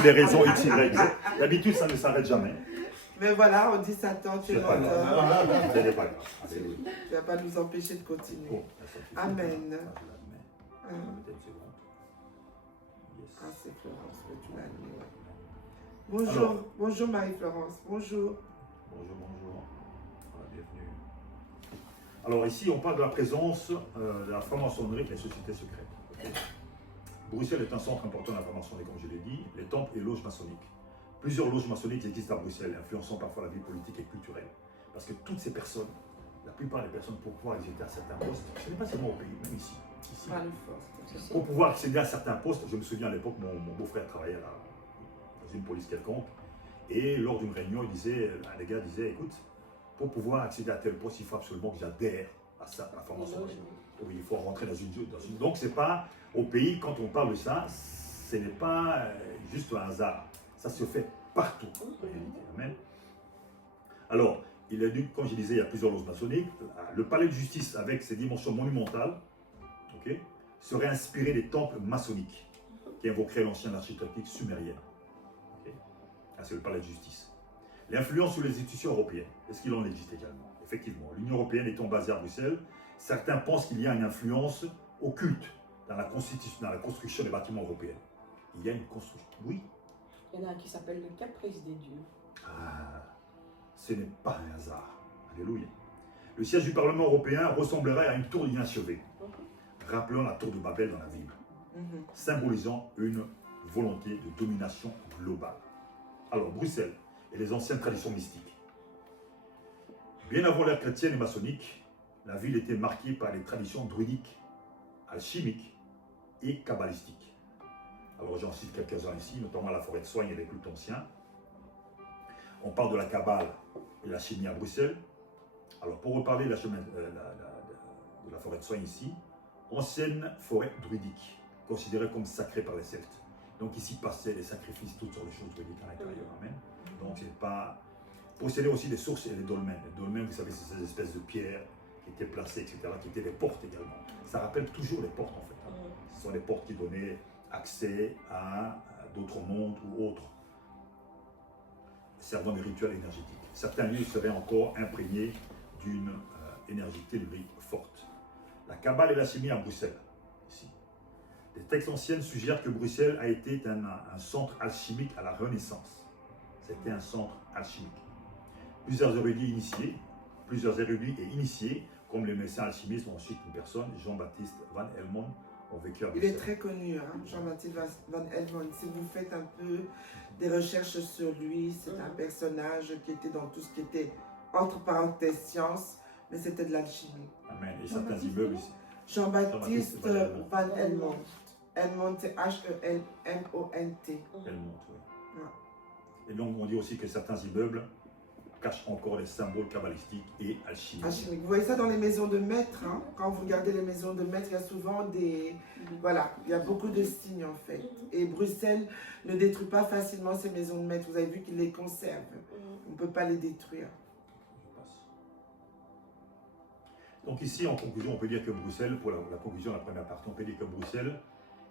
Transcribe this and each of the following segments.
pour des raisons X, Y, Z. D'habitude, ça ne s'arrête jamais. Mais voilà, on dit Satan, tu es menteur. Ce n'est pas grave. Alléluia. Tu ne vas pas nous empêcher de continuer. Oh, Amen. Ah, Ah, c'est Florence que tu l'as mis. Ouais. Bonjour, alors, bonjour Marie-Florence, bonjour. Bonjour, bonjour. Voilà, bienvenue. Alors ici, on parle de la présence de la franc-maçonnerie et des sociétés secrètes. Okay. Bruxelles est un centre important de la franc-maçonnerie, comme je l'ai dit, les temples et loges maçonniques. Plusieurs loges maçonniques existent à Bruxelles, influençant parfois la vie politique et culturelle. Parce que toutes ces personnes, la plupart des personnes, pour pouvoir accéder à certains postes, ce n'est pas seulement au pays, même ici. Pour pouvoir accéder à certains postes, je me souviens à l'époque, mon beau-frère travaillait dans une police quelconque, et lors d'une réunion, un des gars disait, écoute, pour pouvoir accéder à tel poste, il faut absolument que j'adhère à ça, à la formation. Oui, il faut rentrer dans une. Donc, c'est pas au pays, quand on parle de ça, ce n'est pas juste un hasard. Ça se fait partout. Amen. Alors, il est dit, comme je disais, il y a plusieurs loges maçonniques. Le palais de justice, avec ses dimensions monumentales, okay, serait inspiré des temples maçonniques qui invoqueraient l'ancienne architecture sumérienne. Okay. C'est le palais de justice. L'influence sur les institutions européennes, est-ce qu'il en existe également? Effectivement, l'Union européenne étant basée à Bruxelles, certains pensent qu'il y a une influence occulte dans la construction des bâtiments européens. Il y a une construction, oui. Il y en a un qui s'appelle le Caprice des dieux. Ah, ce n'est pas un hasard. Alléluia. Le siège du Parlement européen ressemblerait à une tour inachevée, rappelant la tour de Babel dans la Bible, symbolisant une volonté de domination globale. Alors, Bruxelles et les anciennes traditions mystiques. Bien avant l'ère chrétienne et maçonnique, la ville était marquée par les traditions druidiques, alchimiques et kabbalistiques. Alors j'en cite quelques-uns ici, notamment la forêt de soigne et les cultes anciens. On parle de la Kabbale et de la chimie à Bruxelles. Alors pour reparler de la forêt de soigne ici, ancienne forêt druidique, considérée comme sacrée par les Celtes. Donc ici passaient les sacrifices, toutes sur les choses druidiques à l'intérieur. Amen. Donc c'est pas... Posséder aussi des sources et des dolmens. Les dolmens, vous savez, c'est ces espèces de pierres qui étaient placées, etc., qui étaient des portes également. Ça rappelle toujours les portes en fait. Ce sont des portes qui donnaient accès à d'autres mondes ou autres, servant des rituels énergétiques. Certains lieux seraient encore imprégnés d'une énergie tellurique forte. La Kabbale et la chimie à Bruxelles, ici. Des textes anciens suggèrent que Bruxelles a été un centre alchimique à la Renaissance. C'était un centre alchimique. Plusieurs érudits et initiés, comme les médecins alchimistes, ont ensuite une personne, Jean-Baptiste Van Helmont, ont vécu à Bruxelles. Il est très connu, hein, Jean-Baptiste Van Helmont. Si vous faites un peu des recherches sur lui, c'est un personnage qui était dans tout ce qui était, entre parenthèses, science, mais c'était de l'alchimie. Amen. Et certains immeubles ici. Jean-Baptiste Van Helmont. Helmont, c'est H-E-L-M-O-N-T. Helmont, oui. Et donc, on dit aussi que certains immeubles cachent encore les symboles kabbalistiques et alchimiques. Vous voyez ça dans les maisons de maîtres, hein? Quand vous regardez les maisons de maîtres, il y a souvent des... Voilà, il y a beaucoup de signes en fait. Et Bruxelles ne détruit pas facilement ces maisons de maîtres. Vous avez vu qu'il les conserve. On ne peut pas les détruire. Donc ici, en conclusion, on peut dire que Bruxelles, pour la conclusion de la première partie, on peut dire que Bruxelles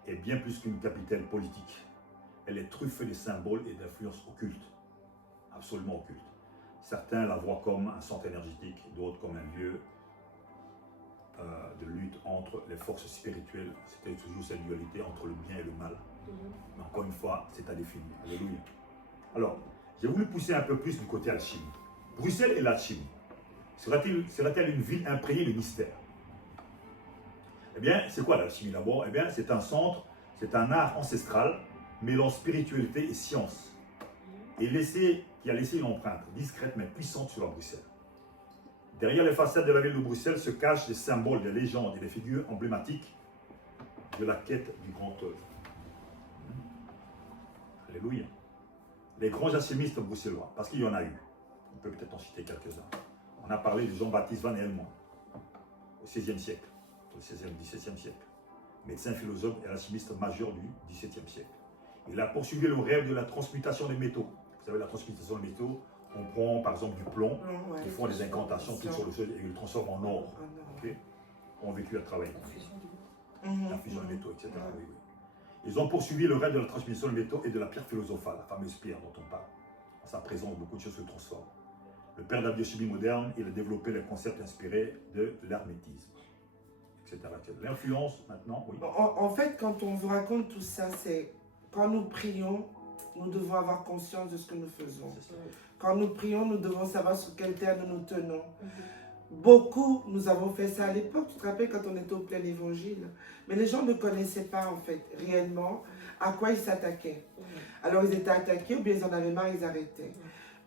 est bien plus qu'une capitale politique. Elle est truffée de symboles et d'influences occultes, absolument occultes. Certains la voient comme un centre énergétique, d'autres comme un lieu de lutte entre les forces spirituelles. C'était toujours cette dualité entre le bien et le mal. Mais encore une fois, c'est à définir. Alléluia. Alors, j'ai voulu pousser un peu plus du côté alchimie. Bruxelles et l'alchimie. Serait-elle une ville imprégnée de mystère? Eh bien, c'est quoi l'alchimie d'abord? Eh bien, c'est un centre, c'est un art ancestral mêlant spiritualité et science. Et qui a laissé une empreinte discrète mais puissante sur la Bruxelles. Derrière les façades de la ville de Bruxelles se cachent des symboles, des légendes et des figures emblématiques de la quête du grand œuvre. Alléluia. Les grands alchimistes bruxellois, parce qu'il y en a eu. On peut peut-être en citer quelques-uns. On a parlé de Jean-Baptiste Van Helmont au XVIe siècle, au XVIe siècle. Médecin, philosophe et alchimiste majeur du XVIIe siècle. Il a poursuivi le rêve de la transmutation des métaux. Vous savez, la transmutation des métaux, on prend par exemple du plomb, ils font des incantations toutes sur le sol et ils le transforment en or. Okay. On a vécu à travailler. La fusion des métaux, etc. Oui, oui. Ils ont poursuivi le rêve de la transmission de métaux et de la pierre philosophale, la fameuse pierre dont on parle. En sa présence, beaucoup de choses se transforment. Le père de la biochimie moderne, il a développé les concepts inspirés de l'hermétisme, etc. L'influence, maintenant, oui. En fait, quand on vous raconte tout ça, c'est quand nous prions, nous devons avoir conscience de ce que nous faisons. C'est ça. Quand nous prions, nous devons savoir sur quelle terre nous nous tenons. Beaucoup, nous avons fait ça à l'époque, tu te rappelles quand on était au plein évangile. Mais les gens ne connaissaient pas en fait réellement à quoi ils s'attaquaient. Alors ils étaient attaqués ou bien ils en avaient marre, ils arrêtaient.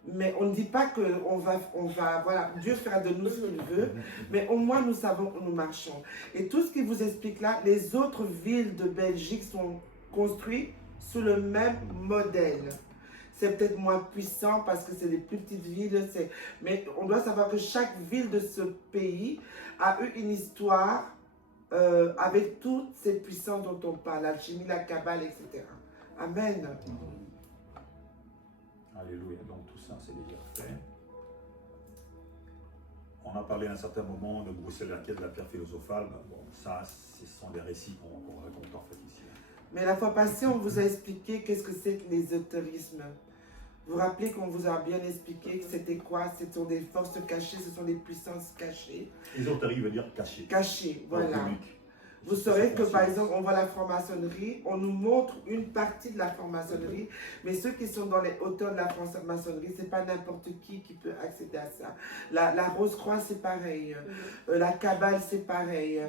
Mais on ne dit pas qu'on va, voilà, Dieu fera de nous ce qu'il veut, mais au moins nous savons où nous marchons. Et tout ce qu'il vous explique là, les autres villes de Belgique sont construites sous le même modèle. C'est peut-être moins puissant parce que c'est des plus petites villes, mais on doit savoir que chaque ville de ce pays a eu une histoire avec toutes ces puissances dont on parle, l'alchimie, la Kabbale, etc. Amen. Alléluia. Donc tout ça, c'est déjà fait. On a parlé à un certain moment de Bruxelles, la quête de la pierre philosophale. Bon, ça, ce sont des récits qu'on raconte en fait ici. Mais la fois passée, on vous a expliqué qu'est-ce que c'est que l'ésotérisme. Vous vous rappelez qu'on vous a bien expliqué que c'était quoi? Ce sont des forces cachées, ce sont des puissances cachées. Ésotérie veut dire caché. Cachées, voilà. Public. Vous saurez que par exemple, on voit la franc-maçonnerie, on nous montre une partie de la franc-maçonnerie, mais ceux qui sont dans les hauteurs de la franc-maçonnerie, c'est pas n'importe qui peut accéder à ça. La Rose-Croix, c'est pareil. La Kabbale, c'est pareil.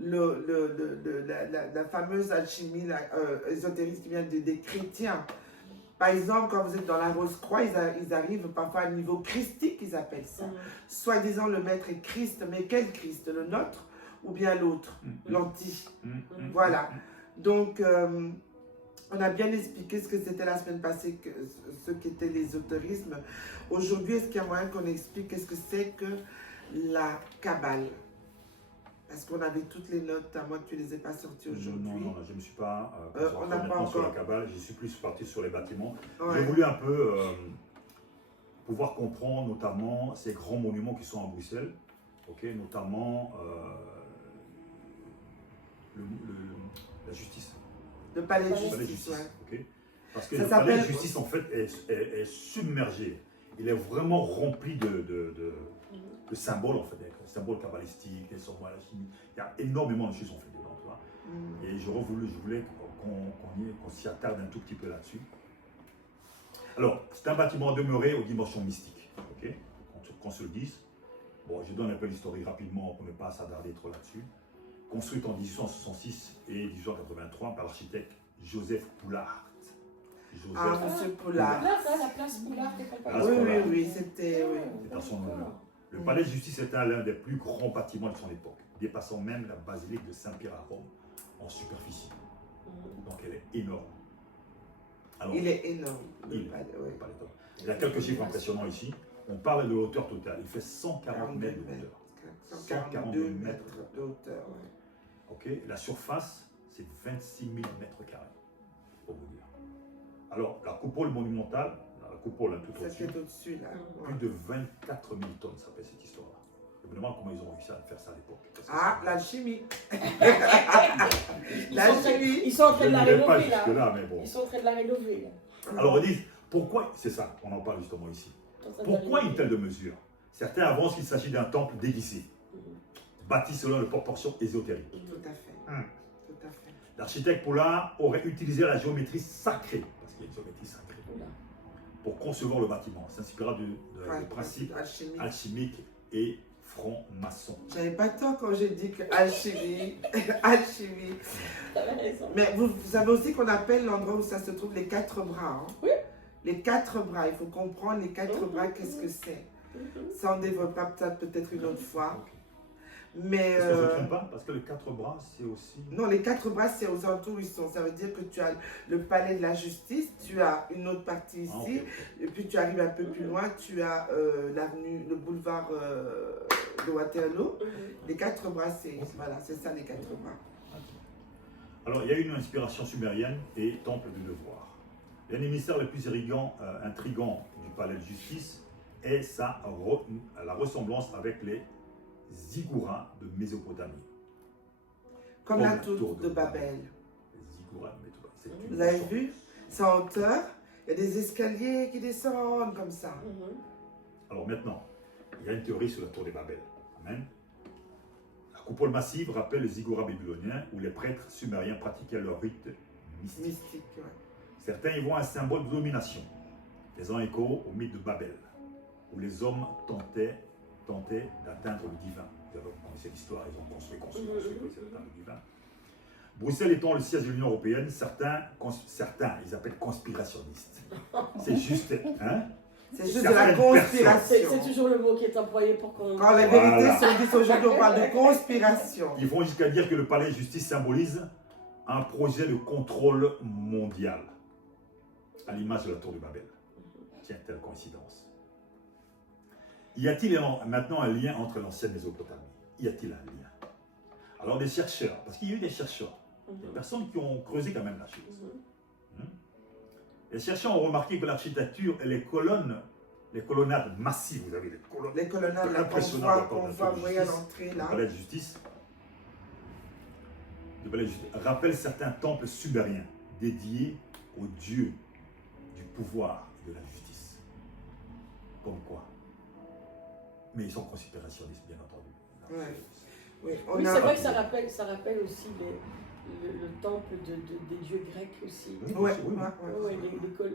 La fameuse alchimie ésotérique qui vient des chrétiens. Par exemple, quand vous êtes dans la Rose-Croix, ils arrivent parfois à un niveau christique, ils appellent ça. Soi-disant, le maître est Christ, mais quel Christ? Le nôtre ou bien l'autre, l'anti. Voilà. Donc, on a bien expliqué ce que c'était la semaine passée, ce qu'était l'ésotérisme. Aujourd'hui, est-ce qu'il y a moyen qu'on explique qu'est-ce que c'est que la Kabbale? Parce qu'on avait toutes les notes, à moins que tu ne les aies pas sorties aujourd'hui. Non, je ne me suis pas on n'a pas sur la encore. Kabbale, je suis plus parti sur les bâtiments. Ouais. J'ai voulu un peu pouvoir comprendre notamment ces grands monuments qui sont à Bruxelles, notamment la justice. Le palais de Le palais de justice, justice, ouais. Parce que Ça le palais de s'appelle- justice en fait est submergé. Il est vraiment rempli de symboles en fait, des symboles kabbalistiques, des symboles alchimiques. Il y a énormément de choses en fait dedans, tu vois. Et je voulais qu'on s'y attarde un tout petit peu là-dessus. Alors, c'est un bâtiment demeuré aux dimensions mystiques, qu'on se le dise. Bon, je donne un peu l'histoire rapidement pour ne pas s'attarder trop là-dessus. Construite en 1866 et 1883 par l'architecte Joseph Poulart. Ah, monsieur Poulart. La place Poulart, t'es pas Ah, Oui, c'était... Oui. C'est à son honneur. Le palais de justice était l'un des plus grands bâtiments de son époque, dépassant même la basilique de Saint-Pierre à Rome en superficie. Donc elle est énorme. Alors, Il est énorme. il y a quelques chiffres impressionnants ici. On parle de hauteur totale. Il fait 140 mètres de hauteur. 142 mètres de hauteur, ouais. La surface, c'est 26 000 mètres carrés, pour vous dire. Alors, la coupole monumentale, la coupole tout au-dessus, C'est au-dessus, là. plus de 24 000 tonnes, ça fait cette histoire-là. Je me demande comment ils ont réussi à faire ça à l'époque. Ah, l'alchimie. Ils sont en train de la Je ne vais pas rénover là. jusque-là, mais bon. Ils sont en train de la rénover là. Alors, ils disent, pourquoi, c'est ça, on en parle justement ici. Pourquoi une telle mesure? Certains avancent qu'il s'agit d'un temple déguisé, bâti selon les proportions ésotériques. Tout à fait. Tout à fait. L'architecte Poulart aurait utilisé la géométrie sacrée, parce qu'il y a une géométrie sacrée, pour concevoir le bâtiment, s'inspirant de principes alchimiques et francs-maçons. J'avais pas tort quand j'ai dit que alchimie, alchimie. Mais vous savez aussi qu'on appelle l'endroit où ça se trouve les quatre bras. Hein? Oui. Les quatre bras, il faut comprendre les quatre bras, qu'est-ce que c'est. Ça, on développera peut-être une autre fois. Mais. Est-ce que je ne me trompe pas? Parce que les quatre bras, c'est aussi. Non, les quatre bras, c'est aux alentours où ils sont. Ça veut dire que tu as le palais de la justice, tu as une autre partie ici, et puis tu arrives un peu plus loin, tu as l'avenue, le boulevard de Waterloo. Les quatre bras, c'est ça les quatre bras. Alors, il y a une inspiration sumérienne et temple du devoir. L'un des mystères les plus intrigants du palais de justice est la ressemblance avec les ziggourats de Mésopotamie. Comme la tour de Babel. Les ziggourats de Mésopotamie. C'est une Vous avez leçon. vu? C'est en hauteur. Il y a des escaliers qui descendent comme ça. Alors maintenant, il y a une théorie sur la tour de Babel. Amen. La coupole massive rappelle les ziggourats babyloniens où les prêtres sumériens pratiquaient leur rite mystique. Mystique, ouais. Certains y voient un symbole de domination, faisant écho au mythe de Babel, où les hommes tentaient d'atteindre le divin. Vous avez connaissez l'histoire, ils ont construit pour essayer d'atteindre le divin. Bruxelles étant le siège de l'Union européenne, certains, ils appellent conspirationnistes. C'est juste, hein? C'est juste de la conspiration. C'est toujours le mot qui est employé pour qu'on... Quand les vérités sont dites aujourd'hui, on parle de conspiration. Ils vont jusqu'à dire que le palais de justice symbolise un projet de contrôle mondial, à l'image de la tour de Babel. Tiens, telle coïncidence. Y a-t-il maintenant un lien entre l'ancienne Mésopotamie? Y a-t-il un lien? Alors des chercheurs, parce qu'il y a eu des chercheurs, des personnes qui ont creusé quand même la chose. Les chercheurs ont remarqué que l'architecture et les colonnades massives, vous avez Les colonnades là, qu'on voit voyez à l'entrée le là. palais de justice, rappellent certains temples sumériens dédiés aux dieux du pouvoir et de la justice. Comme quoi? Mais ils sont conspirationnistes, bien entendu. Ouais. Oui, Oui, c'est vrai que ça rappelle aussi le temple des dieux grecs aussi. Oui, Ouais, oui. Ouais,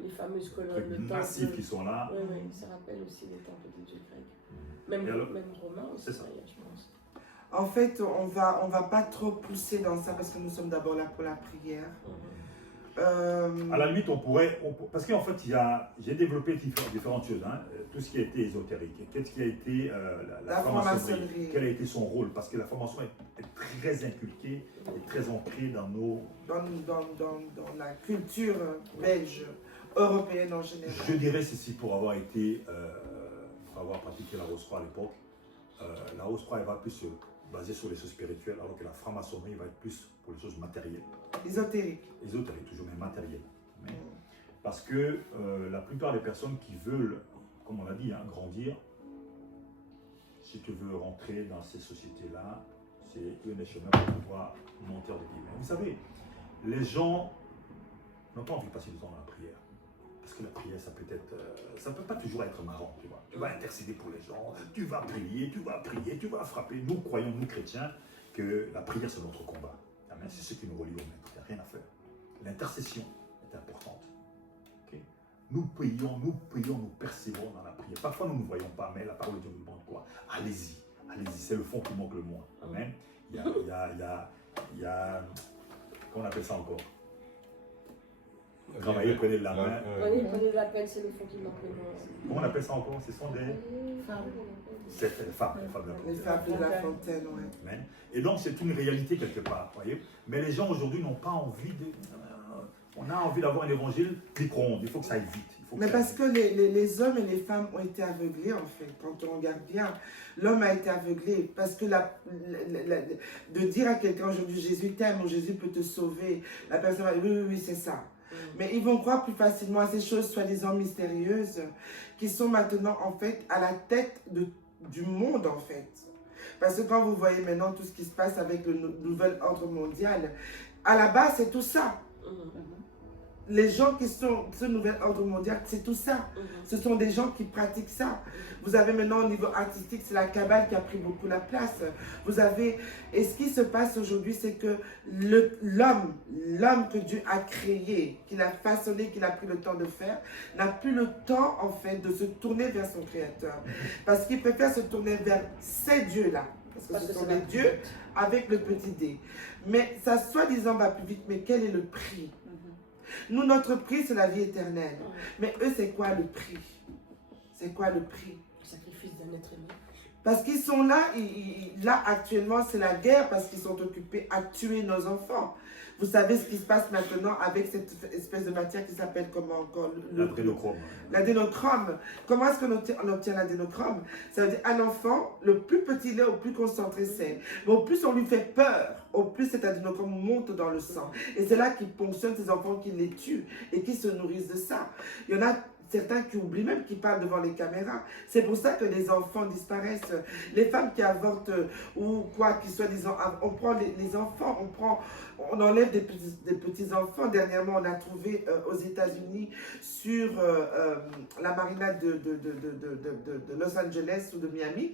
les fameuses colonnes, Les le massifs temple. qui sont là. Oui, oui, ça rappelle aussi les temples des dieux grecs. Et alors, Même romains aussi, c'est ça. d'ailleurs, je pense. En fait, on va pas trop pousser dans ça parce que nous sommes d'abord là pour la prière. À la limite, on pourrait parce qu'en fait, j'ai développé différentes choses. Hein. Tout ce qui a été ésotérique, qu'est-ce qui a été la franc-maçonnerie, quel a été son rôle, parce que la formation est très inculquée et très ancrée dans Dans la culture belge, européenne en général. Je dirais ceci pour avoir été, pour avoir pratiqué la Rose-Croix à l'époque. La Rose-Croix, elle va plus se baser sur les choses spirituelles, alors que la franc-maçonnerie va être plus pour les choses matérielles. Ésotérique. Ésotérique, toujours, mais matérielles. Parce que la plupart des personnes qui veulent, comme on l'a dit, hein, grandir, si tu veux rentrer dans ces sociétés-là, c'est un des chemins pour pouvoir monter en guillemets. Vous savez, les gens n'ont pas envie de passer du temps dans la prière. Parce que la prière, ça peut pas toujours être marrant, tu vois. Tu vas intercéder pour les gens, tu vas prier, tu vas frapper. Nous croyons, nous chrétiens, que la prière, c'est notre combat. Amen. C'est ce qui nous relie au maître. Il n'y a rien à faire. L'intercession est importante. Okay? Nous prions, nous persévérons dans la prière. Parfois, nous ne voyons pas, mais la parole de Dieu nous demande quoi? Allez-y, c'est le fond qui manque le moins. Amen. Il y a comment on appelle ça encore? Travailler, prenez de la main. Prenez de la peine, c'est le fond qui manque le moins. Comment on appelle ça encore? Ce sont des femmes. C'est les femmes de la fontaine. Les femmes de la fontaine, oui. Amen. Et donc, c'est une réalité quelque part, voyez. Mais les gens aujourd'hui n'ont pas envie de... on a envie d'avoir un évangile micro-ondes. Il faut que ça aille vite. Mais parce que les hommes et les femmes ont été aveuglés, en fait. Quand on regarde bien, l'homme a été aveuglé. Parce que de dire à quelqu'un aujourd'hui, Jésus t'aime ou Jésus peut te sauver, la personne va dire, oui, c'est ça. Mais ils vont croire plus facilement à ces choses soi-disant mystérieuses qui sont maintenant, en fait, à la tête du monde, en fait. Parce que quand vous voyez maintenant tout ce qui se passe avec le nouvel ordre mondial, à la base, c'est tout ça. Les gens qui sont ce nouvel ordre mondial, c'est tout ça. Ce sont des gens qui pratiquent ça. Vous avez maintenant au niveau artistique, c'est la Kabbale qui a pris beaucoup la place. Vous avez... Et ce qui se passe aujourd'hui, c'est que l'homme que Dieu a créé, qu'il a façonné, qu'il a pris le temps de faire, n'a plus le temps en fait de se tourner vers son Créateur. Parce qu'il préfère se tourner vers ces dieux-là. Parce que ce sont des dieux avec le petit dé. Mais ça soi-disant va plus vite, mais quel est le prix? Nous, notre prix, c'est la vie éternelle. Mais eux, c'est quoi le prix? C'est quoi le prix? Le sacrifice d'un être aimé. Parce qu'ils sont là, là actuellement, c'est la guerre parce qu'ils sont occupés à tuer nos enfants. Vous savez ce qui se passe maintenant avec cette espèce de matière qui s'appelle comment encore? L'adénochrome. L'adénochrome. Comment est-ce qu'on obtient l'adénochrome? Ça veut dire un enfant, le plus petit il est, au plus concentré c'est. Mais au plus on lui fait peur, au plus cet adénochrome monte dans le sang. Et c'est là qu'il ponctionne ces enfants, qu'il les tue et qui se nourrissent de ça. Il y en a, certains qui oublient même qu'ils parlent devant les caméras. C'est pour ça que les enfants disparaissent. Les femmes qui avortent ou quoi, qui soi-disant, on prend les enfants, on enlève des petits enfants. Dernièrement, on a trouvé aux États-Unis sur la marina de Los Angeles ou de Miami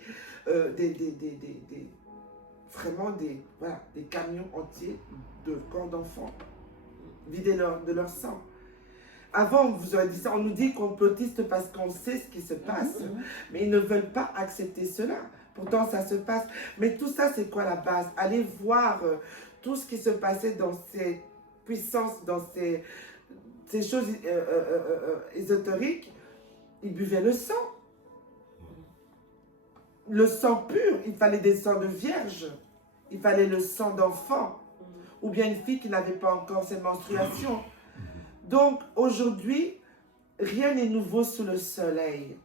vraiment des camions entiers de corps d'enfants vidés de leur sang. Avant, on vous aurait dit ça, on nous dit complotiste parce qu'on sait ce qui se passe, mais ils ne veulent pas accepter cela. Pourtant, ça se passe. Mais tout ça, c'est quoi la base? Allez voir tout ce qui se passait dans ces puissances, dans ces choses ésotériques. Ils buvaient le sang. Le sang pur, il fallait des sangs de vierge. Il fallait le sang d'enfant. Ou bien une fille qui n'avait pas encore cette menstruation. Donc, aujourd'hui, rien n'est nouveau sous le soleil.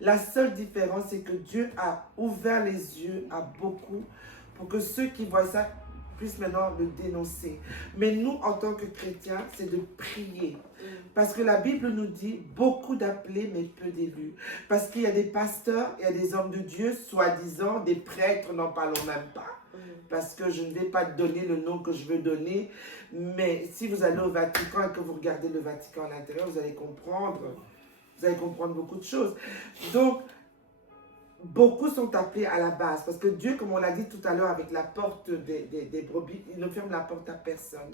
La seule différence, c'est que Dieu a ouvert les yeux à beaucoup pour que ceux qui voient ça puissent maintenant le dénoncer. Mais nous, en tant que chrétiens, c'est de prier. Parce que la Bible nous dit beaucoup d'appelés, mais peu d'élus. Parce qu'il y a des pasteurs, il y a des hommes de Dieu, soi-disant, des prêtres, n'en parlons même pas. Parce que je ne vais pas donner le nom que je veux donner. Mais si vous allez au Vatican et que vous regardez le Vatican à l'intérieur, vous allez comprendre. Vous allez comprendre beaucoup de choses. Donc, beaucoup sont appelés à la base. Parce que Dieu, comme on l'a dit tout à l'heure avec la porte des brebis, il ne ferme la porte à personne.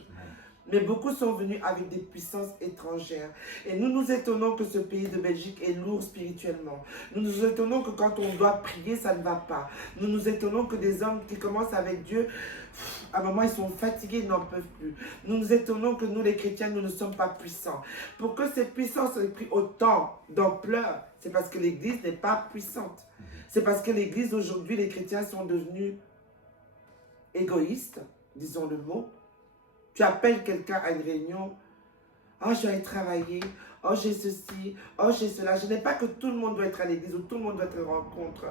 Mais beaucoup sont venus avec des puissances étrangères. Et nous nous étonnons que ce pays de Belgique est lourd spirituellement. Nous nous étonnons que quand on doit prier, ça ne va pas. Nous nous étonnons que des hommes qui commencent avec Dieu, à un moment, ils sont fatigués, ils n'en peuvent plus. Nous nous étonnons que nous, les chrétiens, nous ne sommes pas puissants. Pour que ces puissances aient pris autant d'ampleur, c'est parce que l'Église n'est pas puissante. C'est parce que l'Église, aujourd'hui, les chrétiens sont devenus égoïstes, disons le mot. Tu appelles quelqu'un à une réunion, oh, je vais aller travailler, oh, j'ai ceci, oh, j'ai cela. Je n'ai pas que tout le monde doit être à l'église ou tout le monde doit être en rencontre.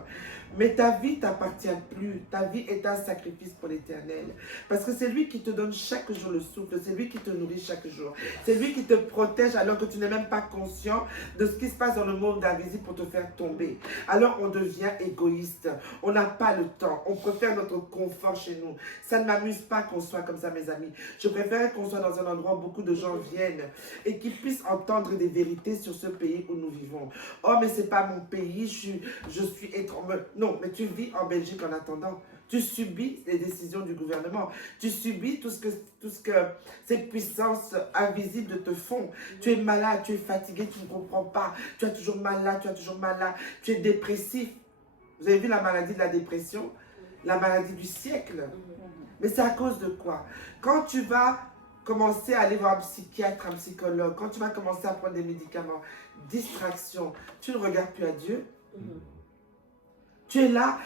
Mais ta vie ne t'appartient plus. Ta vie est un sacrifice pour l'Éternel. Parce que c'est lui qui te donne chaque jour le souffle. C'est lui qui te nourrit chaque jour. C'est lui qui te protège alors que tu n'es même pas conscient de ce qui se passe dans le monde invisible pour te faire tomber. Alors on devient égoïste. On n'a pas le temps. On préfère notre confort chez nous. Ça ne m'amuse pas qu'on soit comme ça, mes amis. Je préfère qu'on soit dans un endroit où beaucoup de gens viennent et qu'ils puissent entendre des vérités sur ce pays où nous vivons. Oh, mais c'est pas mon pays, je suis étranger. Non, mais tu vis en Belgique en attendant. Tu subis les décisions du gouvernement. Tu subis tout ce que ces puissances invisibles te font. Tu es malade, tu es fatigué, tu ne comprends pas. Tu as toujours mal là, tu as toujours mal là. Tu es dépressif. Vous avez vu la maladie de la dépression? La maladie du siècle. Mais c'est à cause de quoi? Quand tu vas commencer à aller voir un psychiatre, un psychologue, quand tu vas commencer à prendre des médicaments, distraction, tu ne regardes plus à Dieu. Tu es là.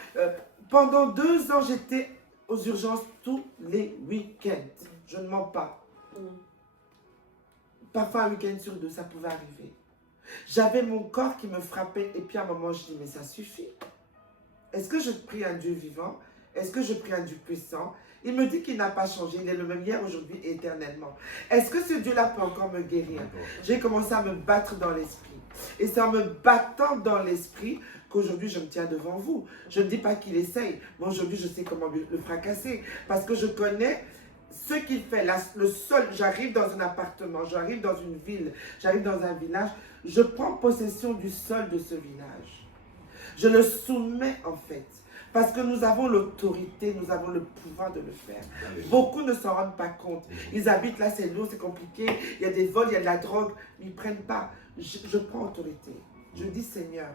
Pendant 2 ans, j'étais aux urgences tous les week-ends. Je ne mens pas. Parfois, un week-end sur 2, ça pouvait arriver. J'avais mon corps qui me frappait et puis à un moment, je dis, mais ça suffit. Est-ce que je prie un Dieu vivant? Est-ce que je prie un Dieu puissant? Il me dit qu'il n'a pas changé. Il est le même hier, aujourd'hui et éternellement. Est-ce que ce Dieu-là peut encore me guérir? J'ai commencé à me battre dans l'esprit. Et c'est en me battant dans l'esprit qu'aujourd'hui je me tiens devant vous. Je ne dis pas qu'il essaye, mais aujourd'hui je sais comment le fracasser. Parce que je connais ce qu'il fait. Le sol, j'arrive dans un appartement, j'arrive dans une ville, j'arrive dans un village. Je prends possession du sol de ce village. Je le soumets en fait. Parce que nous avons l'autorité, nous avons le pouvoir de le faire. Beaucoup ne s'en rendent pas compte. Ils habitent là, c'est lourd, c'est compliqué, il y a des vols, il y a de la drogue. Mais ils ne prennent pas. Je prends autorité. Je dis, Seigneur,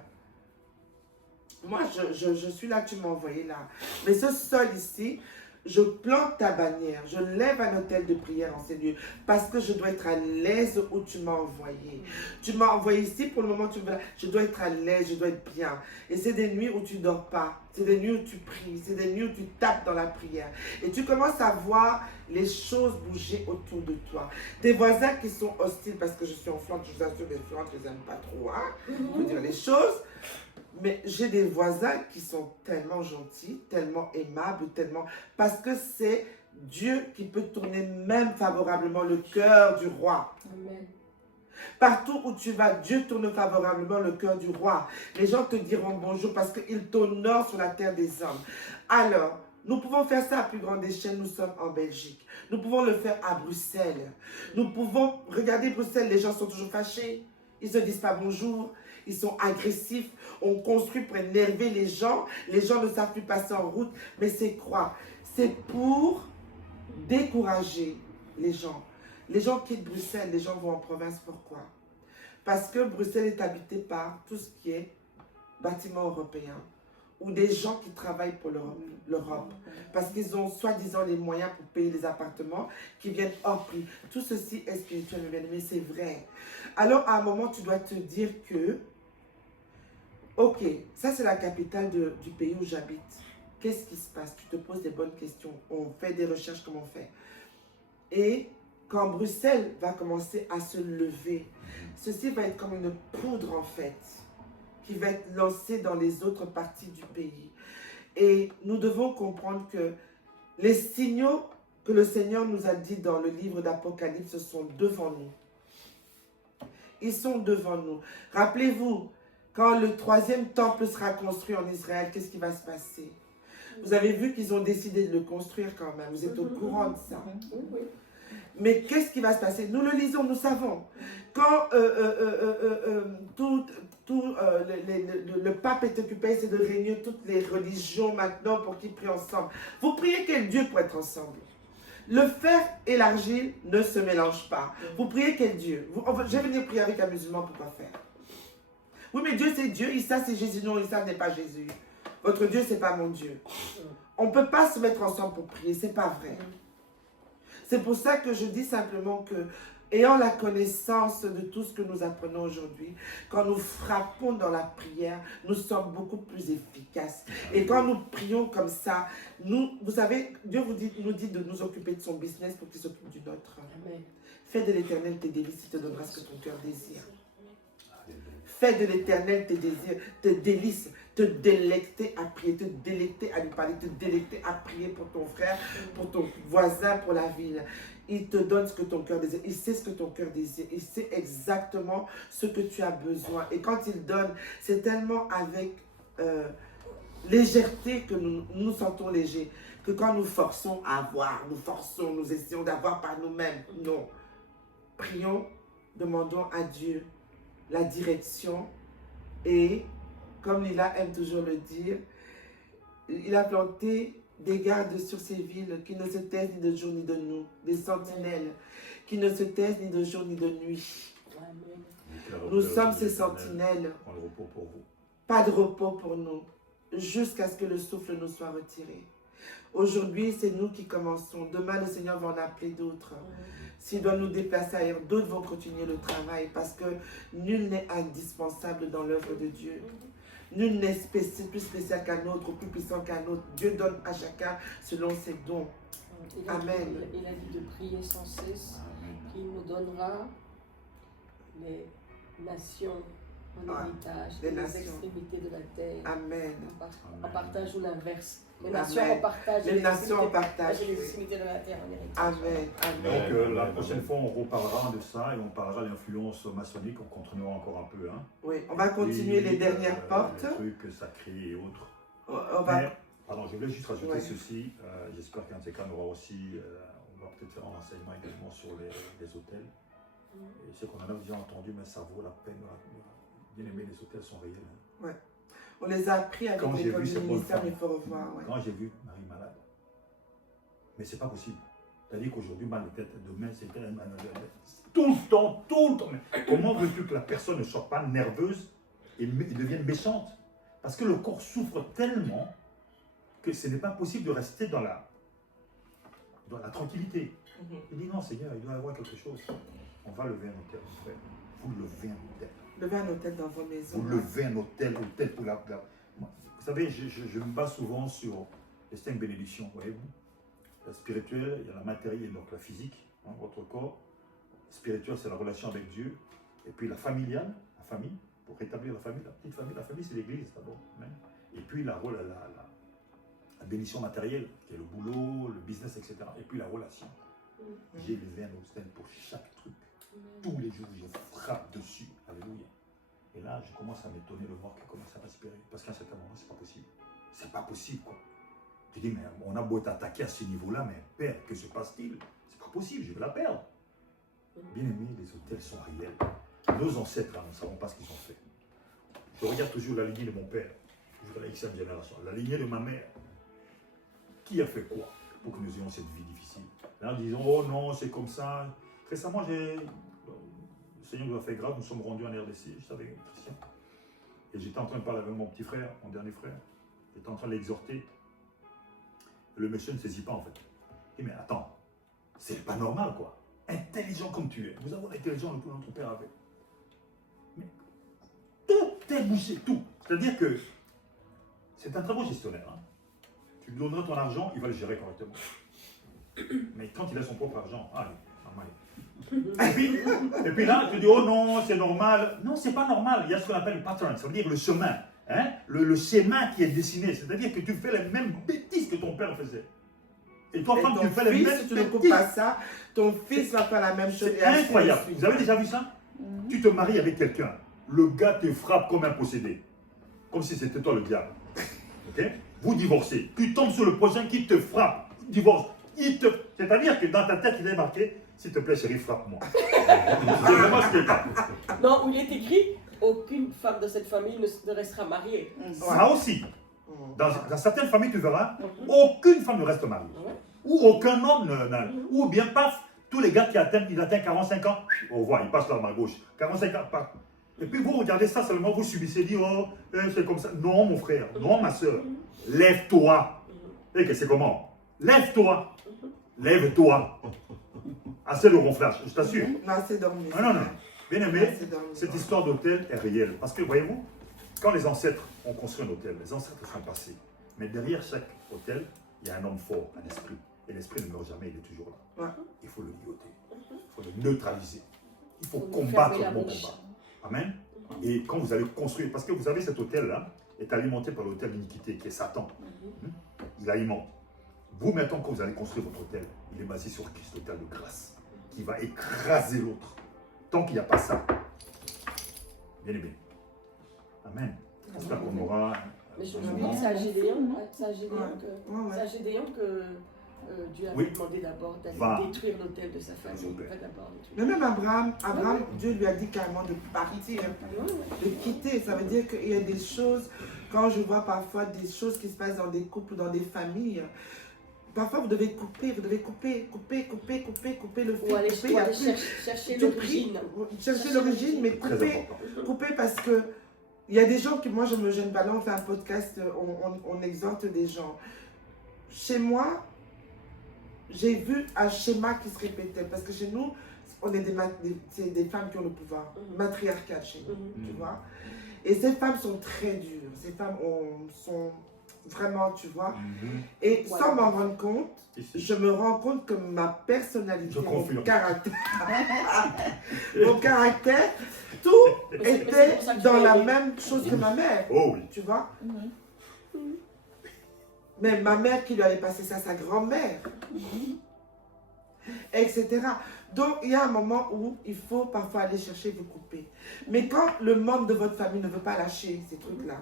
moi, je suis là, tu m'as envoyé là. Mais ce sol ici, je plante ta bannière. Je lève un autel de prière en ces lieux. Parce que je dois être à l'aise où tu m'as envoyé. Tu m'as envoyé ici, pour le moment, je dois être à l'aise, je dois être bien. Et c'est des nuits où tu ne dors pas. C'est des nuits où tu pries. C'est des nuits où tu tapes dans la prière. Et tu commences à voir les choses bouger autour de toi. Des voisins qui sont hostiles, parce que je suis en Flandre, je vous assure, les Flandres, ils n'aiment pas trop, hein, pour dire les choses. Mais j'ai des voisins qui sont tellement gentils, tellement aimables, tellement... Parce que c'est Dieu qui peut tourner même favorablement le cœur du roi. Amen. Partout où tu vas, Dieu tourne favorablement le cœur du roi. Les gens te diront bonjour parce qu'il t'honore sur la terre des hommes. Alors, nous pouvons faire ça à plus grande échelle, nous sommes en Belgique. Nous pouvons le faire à Bruxelles. Nous pouvons, regardez Bruxelles, les gens sont toujours fâchés. Ils ne se disent pas bonjour, ils sont agressifs. On construit pour énerver les gens ne savent plus passer en route. Mais c'est quoi? C'est pour décourager les gens. Les gens quittent Bruxelles, les gens vont en province. Pourquoi? Parce que Bruxelles est habitée par tout ce qui est bâtiment européen ou des gens qui travaillent pour l'Europe. Parce qu'ils ont soi-disant les moyens pour payer les appartements qui viennent hors prix. Tout ceci est spirituel, mais c'est vrai. Alors, à un moment, tu dois te dire que, ok, ça c'est la capitale du pays où j'habite. Qu'est-ce qui se passe? Tu te poses des bonnes questions. On fait des recherches comme on fait. Et quand Bruxelles va commencer à se lever, ceci va être comme une poudre en fait, qui va être lancée dans les autres parties du pays. Et nous devons comprendre que les signaux que le Seigneur nous a dit dans le livre d'Apocalypse sont devant nous. Ils sont devant nous. Rappelez-vous, quand le 3e temple sera construit en Israël, qu'est-ce qui va se passer? Vous avez vu qu'ils ont décidé de le construire quand même. Vous êtes au courant de ça. Oui. Mais qu'est-ce qui va se passer? Nous le lisons, nous savons. Quand le pape est occupé, c'est de réunir toutes les religions maintenant pour qu'ils prient ensemble. Vous priez quel Dieu pour être ensemble? Le fer et l'argile ne se mélangent pas. Vous priez quel Dieu? Je vais venir prier avec un musulman, pourquoi faire? Oui, mais Dieu c'est Dieu, Issa c'est Jésus. Non, Issa n'est pas Jésus. Votre Dieu, c'est pas mon Dieu. On ne peut pas se mettre ensemble pour prier, c'est pas vrai. C'est pour ça que je dis simplement que, ayant la connaissance de tout ce que nous apprenons aujourd'hui, quand nous frappons dans la prière, nous sommes beaucoup plus efficaces. Et quand nous prions comme ça, vous savez, Dieu nous dit de nous occuper de son business pour qu'il s'occupe du nôtre. Amen. Fais de l'Éternel tes délices, il te donnera ce que ton cœur désire. Fais de l'Éternel tes désirs, tes délices, te délecter à prier, te délecter à lui parler, te délecter à prier pour ton frère, pour ton voisin, pour la ville. Il te donne ce que ton cœur désire. Il sait ce que ton cœur désire. Il sait exactement ce que tu as besoin. Et quand il donne, c'est tellement avec légèreté que nous nous sentons légers. Que quand nous forçons à avoir, nous essayons d'avoir par nous-mêmes. Non. Prions, demandons à Dieu la direction et, comme Lila aime toujours le dire, il a planté des gardes sur ces villes qui ne se taisent ni de jour ni de nuit, des sentinelles qui ne se taisent ni de jour ni de nuit. Nous sommes ces sentinelles. Pas de repos pour nous, jusqu'à ce que le souffle nous soit retiré. Aujourd'hui, c'est nous qui commençons. Demain, le Seigneur va en appeler d'autres. S'il doit nous déplacer ailleurs, d'autres vont continuer le travail parce que nul n'est indispensable dans l'œuvre de Dieu. Nul n'est plus spécial qu'un autre ou plus puissant qu'un autre. Dieu donne à chacun selon ses dons. Amen. Il a dit de prier sans cesse, qu'il nous donnera les nations en héritage, les extrémités de la terre. Amen. En partage ou l'inverse. Les nations en partage. Les nations en partage. Les extrémités de la terre en héritage. Amen. Amen. Donc la prochaine fois, on reparlera de ça et on parlera de l'influence maçonnique. On continuera encore un peu. Hein. Oui, on va continuer les dernières portes. Les trucs sacrés et autres. Mais, pardon, je voulais juste rajouter ceci. J'espère qu'un de ces cas, on aura aussi, on va peut-être faire un renseignement également sur les hôtels. Et c'est qu'on en a déjà entendu, mais ça vaut la peine. Bien aimé, les hôtels sont réels. Hein. Ouais. On les a appris avec l'école du ministère, mais il faut revoir. Ouais. Quand j'ai vu Marie malade, mais c'est pas possible. C'est-à-dire qu'aujourd'hui, mal de tête, demain, c'est tout le temps. Mais comment veux-tu que la personne ne soit pas nerveuse et devienne méchante? Parce que le corps souffre tellement que ce n'est pas possible de rester dans la tranquillité. Il dit non, Seigneur, il doit y avoir quelque chose. On va lever un hôtel, frère. Vous levez un hôtel. Levez un hôtel dans vos maisons. Vous levez un hôtel pour la... Vous savez, je me base souvent sur les 5 bénédictions, voyez-vous. La spirituelle, il y a la matérielle, donc la physique, hein, votre corps. La spirituelle, c'est la relation avec Dieu. Et puis la familiale, la famille, pour rétablir la famille, la petite famille. La famille, c'est l'église d'abord. Et puis la bénédiction matérielle, qui est le boulot, le business, etc. Et puis la relation. J'ai levé un hôtel pour chaque truc. Tous les jours, je frappe dessus. Alléluia. Et là, je commence à m'étonner de voir qu'il commence à respirer. Parce qu'à un certain moment, c'est pas possible. C'est pas possible, quoi. Tu dis, mais on a beau t'attaquer à ce niveau-là, mais Père, que se passe-t-il? C'est pas possible, je vais la perdre. Bien aimé, les hôtels sont réels. Nos ancêtres, là, nous ne savons pas ce qu'ils ont fait. Je regarde toujours la lignée de mon père, jusqu'à la Xème génération. La lignée de ma mère. Qui a fait quoi pour que nous ayons cette vie difficile? Là, nous disons, oh non, c'est comme ça. Récemment, le Seigneur nous a fait grâce, nous sommes rendus en RDC, je savais, Christian. Et j'étais en train de parler avec mon petit frère, mon dernier frère. J'étais en train de l'exhorter. Le monsieur ne saisit pas, en fait. Il dit, mais attends, c'est pas normal, quoi. Intelligent comme tu es. Nous avons l'intelligence que notre père avait. Mais tout est bouché, tout. C'est-à-dire que c'est un très bon gestionnaire. Hein. Tu lui donneras ton argent, il va le gérer correctement. Mais quand il a son propre argent, allez, normal. Et puis là, tu dis, oh non, c'est normal. Non, c'est pas normal. Il y a ce qu'on appelle le pattern, ça veut dire le chemin. Hein? Le schéma qui est dessiné. C'est-à-dire que tu fais les mêmes bêtises que ton père faisait. Et toi, quand tu fais les mêmes bêtises. Si tu ne coupes pas ça, ton fils va faire la même chose. C'est incroyable. Vous avez déjà vu ça? Tu te maries avec quelqu'un. Le gars te frappe comme un possédé. Comme si c'était toi le diable. Ok? Vous divorcez. Tu tombes sur le prochain qui te frappe. Divorce. C'est-à-dire que dans ta tête, il est marqué, s'il te plaît, chérie, frappe-moi. C'est vraiment ce qui est pas. Non, où il est écrit, aucune femme de cette famille ne restera mariée. Ça aussi. Dans certaines familles, tu verras, aucune femme ne reste mariée. Ou aucun homme ou bien paf, tous les gars qui atteignent 45 ans, on voit, ils passent l'arme à gauche. 45 ans, paf. Et puis vous regardez ça seulement, vous subissez, dit, oh, c'est comme ça. Non, mon frère, non, ma soeur, lève-toi. Et que c'est comment? Lève-toi. Lève-toi. Assez de ronflage, je t'assure. Non, c'est dormi. Non. Bien aimé, cette histoire d'hôtel est réelle. Parce que, voyez-vous, quand les ancêtres ont construit un hôtel, les ancêtres sont passés. Mais derrière chaque hôtel, il y a un homme fort, un esprit. Et l'esprit ne meurt jamais, il est toujours là. Ouais. Il faut le ligoter. Il faut le neutraliser. Il faut combattre le bon combat. Amen. Et quand vous allez construire, parce que vous savez, cet hôtel-là est alimenté par l'hôtel d'iniquité qui est Satan. Il alimente. Vous, maintenant, quand vous allez construire votre hôtel, il est basé sur Christ, hôtel de grâce, qui va écraser l'autre. Tant qu'il n'y a pas ça, bien aimé. Amen. J'espère qu'on aura. Mais je me dis que c'est à Gédéon que Dieu avait demandé d'abord d'aller détruire l'hôtel de sa famille. Mais même Abraham, Dieu lui a dit carrément de partir, de quitter. Ça veut dire qu'il y a des choses, quand je vois parfois des choses qui se passent dans des couples, dans des familles, parfois vous devez couper le fil. Ou aller chercher l'origine. Chercher l'origine, mais couper parce que il y a des gens qui, moi je me gêne pas, là on fait un podcast, on exhorte des gens. Chez moi, j'ai vu un schéma qui se répétait, parce que chez nous, on est des femmes qui ont le pouvoir, matriarcat chez nous, tu vois. Et ces femmes sont très dures, ces femmes sont vraiment, tu vois. Et sans m'en rendre compte, je me rends compte que ma personnalité, mon caractère, tout était dans la même chose que ma mère, tu vois. Mais ma mère qui lui avait passé ça, sa grand-mère, etc. Donc, il y a un moment où il faut parfois aller chercher, vous couper. Mais quand le membre de votre famille ne veut pas lâcher ces trucs-là,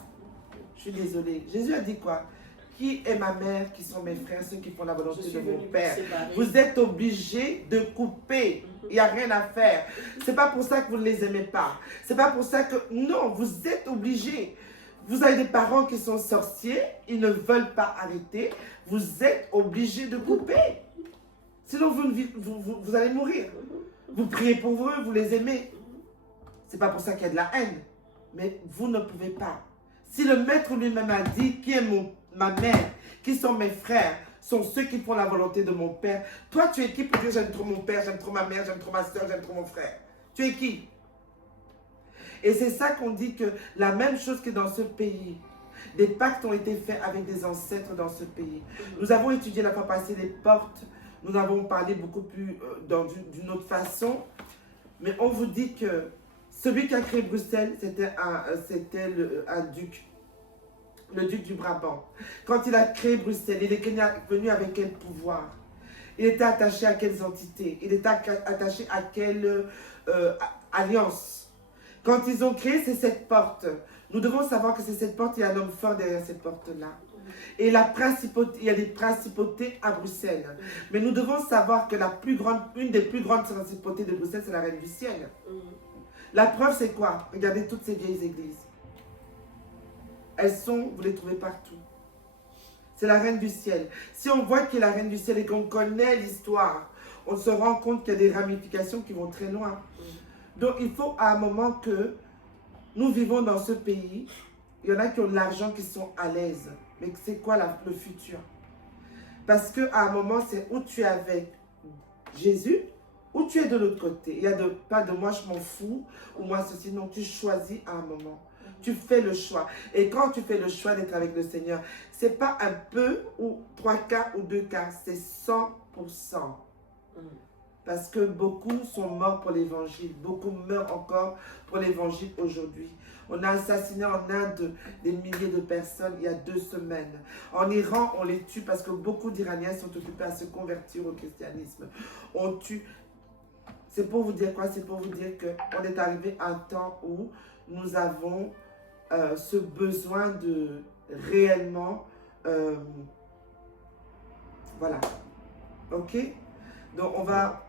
je suis désolée. Jésus a dit quoi? Qui est ma mère, qui sont mes frères, ceux qui font la volonté de mon Père. Vous êtes obligés de couper. Il n'y a rien à faire. Ce n'est pas pour ça que vous ne les aimez pas. Ce n'est pas pour ça que... Non, vous êtes obligés. Vous avez des parents qui sont sorciers, ils ne veulent pas arrêter. Vous êtes obligés de couper. Sinon, vous allez mourir. Vous priez pour eux, vous les aimez. Ce n'est pas pour ça qu'il y a de la haine. Mais vous ne pouvez pas. Si le maître lui-même a dit, qui est ma mère, qui sont mes frères, sont ceux qui font la volonté de mon Père. Toi, tu es qui pour dire j'aime trop mon père, j'aime trop ma mère, j'aime trop ma soeur, j'aime trop mon frère? Tu es qui? Et c'est ça qu'on dit que la même chose que dans ce pays, des pactes ont été faits avec des ancêtres dans ce pays. Nous avons étudié la fois passée les portes, nous avons parlé beaucoup plus d'une autre façon, mais on vous dit que celui qui a créé Bruxelles, c'était un duc, le duc du Brabant. Quand il a créé Bruxelles, il est venu avec quel pouvoir? Il était attaché à quelles entités? Il était attaché à quelle alliance? Quand ils ont créé ces 7 portes, nous devons savoir que c'est cette porte, il y a un homme fort derrière cette porte-là. Et la principauté, il y a des principautés à Bruxelles. Mais nous devons savoir que une des plus grandes principautés de Bruxelles, c'est la Reine du Ciel. La preuve, c'est quoi? Regardez toutes ces vieilles églises. Elles sont, vous les trouvez partout. C'est la Reine du Ciel. Si on voit qu'il est la Reine du Ciel et qu'on connaît l'histoire, on se rend compte qu'il y a des ramifications qui vont très loin. Donc, il faut à un moment que nous vivons dans ce pays, il y en a qui ont de l'argent, qui sont à l'aise. Mais c'est quoi le futur? Parce qu'à un moment, c'est où tu es avec Jésus, ou tu es de l'autre côté. Il n'y a pas de moi, je m'en fous, ou moi ceci. Non, tu choisis à un moment. Tu fais le choix. Et quand tu fais le choix d'être avec le Seigneur, ce n'est pas un peu, ou 3 cas, ou 2 cas, c'est 100%. Parce que beaucoup sont morts pour l'évangile. Beaucoup meurent encore pour l'évangile aujourd'hui. On a assassiné en Inde des milliers de personnes il y a 2 semaines. En Iran, on les tue parce que beaucoup d'Iraniens sont occupés à se convertir au christianisme. On tue. C'est pour vous dire quoi? C'est pour vous dire qu'on est arrivé à un temps où nous avons ce besoin de réellement... voilà. Ok? Donc, on va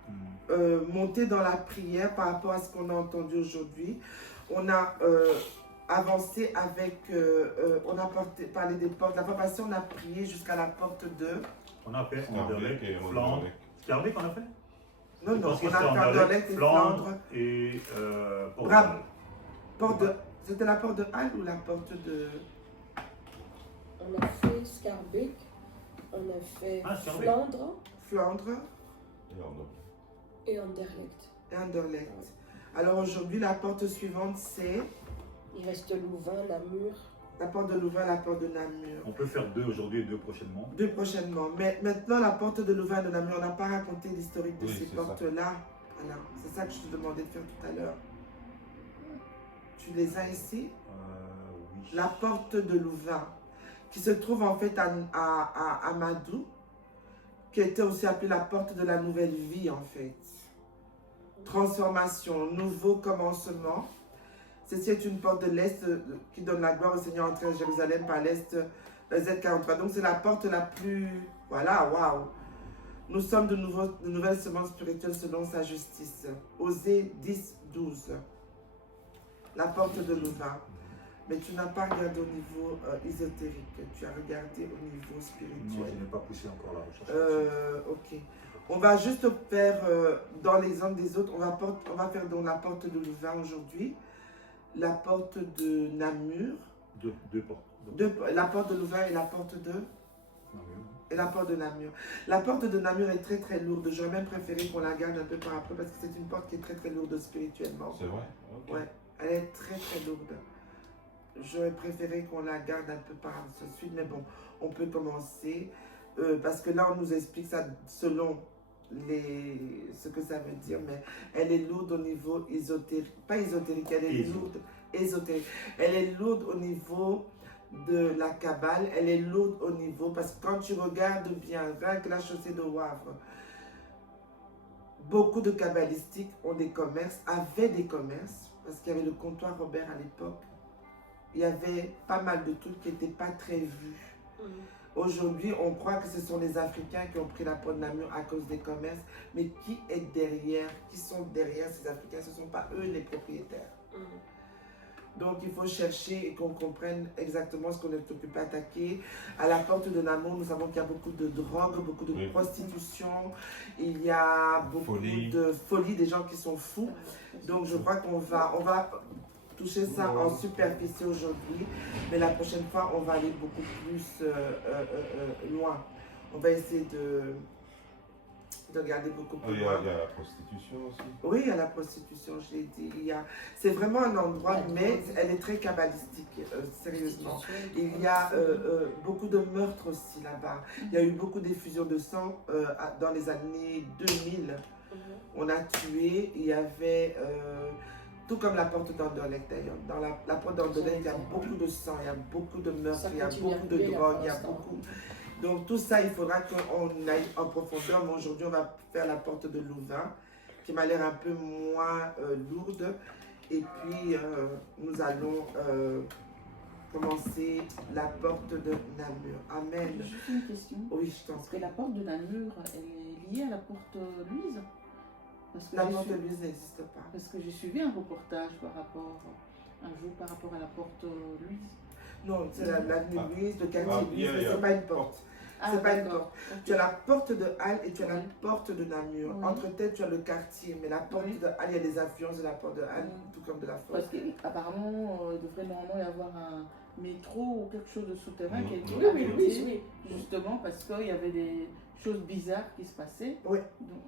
monter dans la prière par rapport à ce qu'on a entendu aujourd'hui. On a avancé avec... on a parlé des portes. La fois passée, on a prié jusqu'à la porte de... On a fait Anderlecht et Flandre. Scarbeck, on a fait? Non, non, on a fait Anderlecht et Flandre. Et porte de... C'était la porte de Halle ou la porte de... On a fait Scarbeck, on a fait Flandre. Flandre. Et Anderlecht. Et Anderlecht. Alors aujourd'hui, la porte suivante, c'est... Il reste Louvain, Namur. La porte de Louvain, la porte de Namur. On peut faire 2 aujourd'hui et 2 prochainement. 2 prochainement. Mais maintenant, la porte de Louvain et de Namur, on n'a pas raconté l'historique de ces portes-là. Voilà. C'est ça que je te demandais de faire tout à l'heure. Tu les as ici? Oui. La porte de Louvain, qui se trouve en fait à Madou, qui était aussi appelée la porte de la nouvelle vie en fait. Transformation, nouveau commencement. Ceci est une porte de l'Est qui donne la gloire au Seigneur entré à Jérusalem par l'Est, Z43. Donc c'est la porte la plus... Voilà, waouh. Nous sommes de nouvelles semences spirituelles selon sa justice. Osée 10, 12. La porte de Louvain. Mais tu n'as pas regardé au niveau ésotérique, tu as regardé au niveau spirituel. Non, je n'ai pas poussé encore la recherche. Ok. On va juste faire, dans l'exemple des autres, on va faire donc la porte de Louvain aujourd'hui, la porte de Namur. 2 portes. La porte de Louvain et la porte de Namur. Et la porte de Namur. La porte de Namur est très très lourde. J'aurais même préféré qu'on la garde un peu par après parce que c'est une porte qui est très très lourde spirituellement. C'est vrai? Okay. Ouais, elle est très très lourde. J'aurais préféré qu'on la garde un peu par la suite, mais bon, on peut commencer parce que là on nous explique ça selon ce que ça veut dire, mais elle est lourde au niveau ésotérique, pas ésotérique, elle est lourde, ésotérique. Elle est lourde au niveau de la Kabbale, elle est lourde au niveau, parce que quand tu regardes bien, rien que la chaussée de Wavre, beaucoup de kabbalistiques ont des commerces, avaient des commerces, parce qu'il y avait le comptoir Robert à l'époque. Il y avait pas mal de trucs qui n'étaient pas très vus. Aujourd'hui, on croit que ce sont les Africains qui ont pris la porte de Namur à cause des commerces. Mais qui est derrière? Qui sont derrière ces Africains? Ce ne sont pas eux les propriétaires. Donc, il faut chercher et qu'on comprenne exactement ce qu'on est occupé à attaquer. À la porte de Namur, nous savons qu'il y a beaucoup de drogue, beaucoup de prostitution. Il y a beaucoup de folie, des gens qui sont fous. Donc, je crois qu'on va toucher ça en superficie aujourd'hui, mais la prochaine fois, on va aller beaucoup plus loin. On va essayer de regarder beaucoup plus loin. Il y a la prostitution aussi. Oui, il y a la prostitution, je l'ai dit. C'est vraiment un endroit, mais elle est très kabbalistique, sérieusement. Il y a beaucoup de meurtres aussi là-bas. Il y a eu beaucoup d'effusions de sang dans les années 2000. On a tué, il y avait... tout comme la porte d'Anderlecht d'ailleurs. Dans la porte d'Anderlecht, il y a beaucoup de sang, il y a beaucoup de meurtres, il y a beaucoup de drogue, Donc tout ça, il faudra qu'on aille en profondeur. Mais aujourd'hui, on va faire la porte de Louvain, qui m'a l'air un peu moins lourde. Et puis, nous allons commencer la porte de Namur. Amen. J'ai juste une question. Oui, je t'en Parce prie. que la porte de Namur, elle est liée à la porte Louise. Parce que La j'ai porte de su- Louise n'existe pas. Parce que j'ai suivi un reportage un jour par rapport à la porte Louise. Non, c'est l'avenue Louise, le quartier Louise, yeah, mais yeah. c'est pas une porte. C'est pas une d'accord. Tu as la porte de Halle et tu as la Oui. porte de Namur. Oui. Entre tête, tu as le quartier, mais la porte Oui. de Halle, il y a des influences de la porte de Halle, Oui. tout comme de la Parce force. qu'apparemment, il devrait normalement y avoir un métro ou quelque chose de souterrain qui a été Oui, oui, arrêté, oui. justement parce qu'il y avait des choses bizarres qui se passaient. Oui. Donc,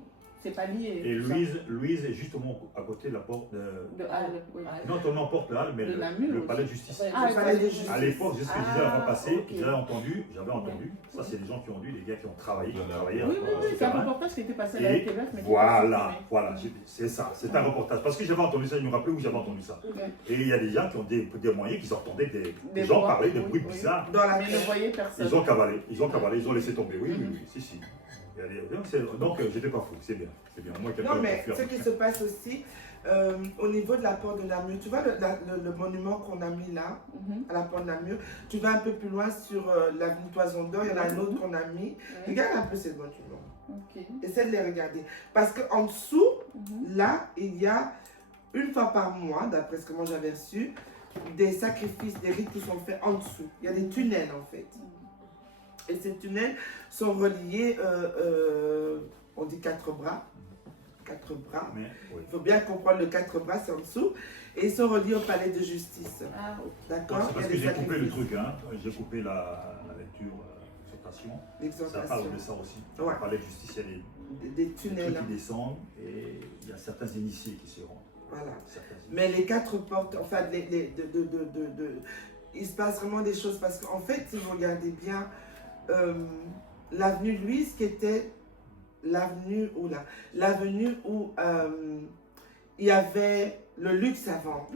c'est pas lié. Et tout ça. Louise est justement à côté de la porte de... De Halle, oui. Non seulement porte de Halle, mais De Namur le aussi. palais de justice. Ah, Le palais de justice. À l'époque, c'est ce que je disais la fois passée, ok. j'avais entendu, ça c'est des gens qui ont dû, des gars qui ont travaillé, Oui, sur oui, le oui, c'est un terrain. reportage qui était passé à la Et TVF, mais qui voilà, était voilà, supprimé. c'est ça, c'est un reportage. Parce que j'avais entendu ça, je me rappelais où j'avais entendu ça. Ouais. Et il y a des gens qui ont des moyens, qui entendaient des Des gens voix, parler, des oui, bruits oui. bizarres. Dans la Mais ne voyez personne. Ils ont cavalé, ils ont laissé tomber, oui, si. Il y a donc, j'étais pas fou, c'est bien. Au moins, quelqu'un Non, mais confirme. ce qui se passe aussi, au niveau de la porte de Namur, tu vois le monument qu'on a mis là, Mhm. à la porte de Namur, tu vas un peu plus loin sur l'avenue Toison d'Or, il y en a un autre qu'on a mis. Ouais. Regarde un peu ces monuments. Ok. Essaie de les regarder. Parce qu'en dessous, Mhm. là, il y a une fois par mois, d'après ce que moi j'avais reçu, des sacrifices, des rites qui sont faits en dessous. Il y a des tunnels en fait. Et ces tunnels sont reliés, on dit 4 bras. 4 bras. Mais, oui. Il faut bien comprendre le 4 bras, c'est en dessous. Et ils sont reliés au palais de justice. Ah, ok. D'accord? C'est parce Il que y j'ai a des coupé le sacrifices. truc, hein. J'ai coupé la lecture, l'exhortation. Ça L'exhortation. parle de ça aussi. Ouais. On parlait de justice, il y a Des des tunnels. trucs hein. qui descendent et il y a certains initiés qui se rendent. Voilà. Certains initiés. Mais les 4 portes, enfin, il se passe vraiment des choses. Parce qu'en fait, si vous regardez bien, l'avenue Louise, qui était l'avenue où il y avait le luxe avant.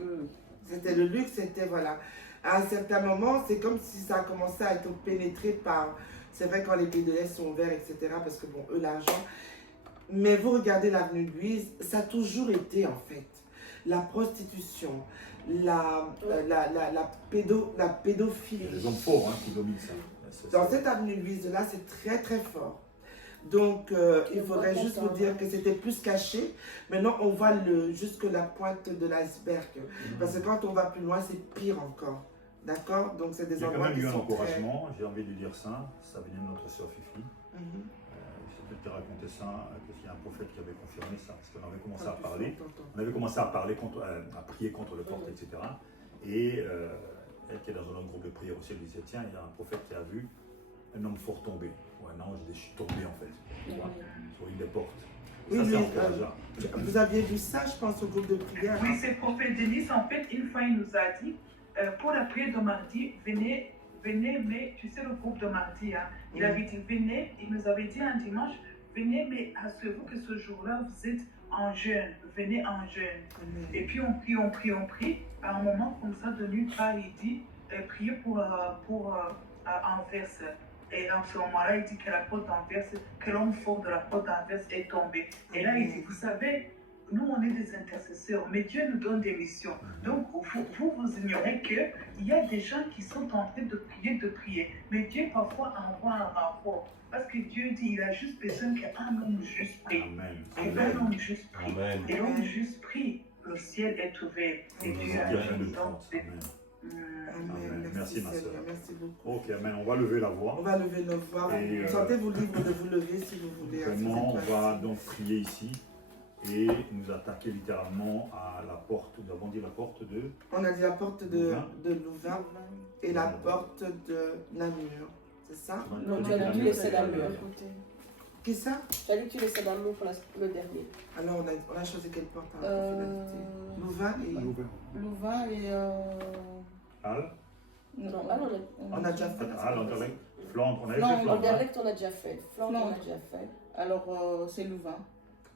C'était le luxe, c'était voilà. À un certain moment, c'est comme si ça a commencé à être pénétré par. C'est vrai quand les pays de l'Est sont ouverts, etc. Parce que bon, eux, l'argent. Mais vous regardez l'avenue Louise, ça a toujours été en fait la prostitution, la pédophilie. Il y a des hommes forts hein, qui dominent ça. Dans cette avenue Louise là, c'est très très fort. Donc, il faudrait juste vous dire que c'était plus caché. Maintenant, on voit jusque la pointe de l'iceberg. Parce que quand on va plus loin, c'est pire encore. D'accord? Donc, c'est des Il y a quand endroits même qui eu un sont très... encouragement, j'ai envie de dire ça. Ça venait de notre sœur Fifi. Mhm. Je vais peut-être te raconter ça, qu'il y a un prophète qui avait confirmé ça. Parce qu'on avait commencé à Quand tu parler. sors, t'entends. On avait commencé à parler contre, à prier contre le porte, etc. Et elle qui est dans un autre groupe de prière aussi, elle disait tiens, il y a un prophète qui a vu un homme fort tomber, ou un ange déchu tomber en fait, tu vois, sur une des portes. Oui, Ça, c'est mais, encourageant. Vous aviez vu ça, je pense, au groupe de prière. Oui, c'est prophète Denis. En fait, une fois, il nous a dit pour la prière de mardi, venez, mais tu sais, le groupe de mardi, hein, il avait dit venez, il nous avait dit un dimanche, venez, mais assurez-vous que ce jour-là, vous êtes en jeûne, venez en jeûne. Amen. Et puis on prie. À un moment comme ça, de nulle part, il dit priez pour Anvers. Et à ce moment-là, il dit que la porte d'Anvers, que l'homme fort de la porte d'Anvers est tombé. Et là, il dit, vous savez, nous, on est des intercesseurs, mais Dieu nous donne des missions. Donc, vous ignorez qu'il y a des gens qui sont en train de prier. Mais Dieu, parfois, envoie un rapport. Parce que Dieu dit, il a juste besoin qu'un homme juste prie. Amen. Et un homme juste prie. Amen. Et l'homme juste prie, le ciel est ouvert. Et Dieu a Amen. dit, donc, c'est... Amen. Merci, ma Seigneur. sœur. Merci beaucoup. Ok, amen. On va lever la voix. On va lever nos voix. Et, Sentez-vous libre de vous lever si vous voulez. hein, si vous Vraiment, êtes on va parti. donc prier ici et nous attaquer littéralement à la porte. Nous avons dit la porte de. On a dit la porte de Louvain. Louvain et la porte de Namur. C'est ça? Non, tu as dit que tu laissais la mur. Qui ça? Tu as dit que tu laissais la mur pour le dernier. Alors, on a choisi quelle porte hein, pour finalité? Louvain et... Louvain et... Halle. Non, alors On a déjà fait. Halle, Anderlecht. Flandre. On avait Flandre. fait Flandre. hein. Anderlecht, on a déjà fait. Flandre, on a déjà fait. Alors, c'est Louvain.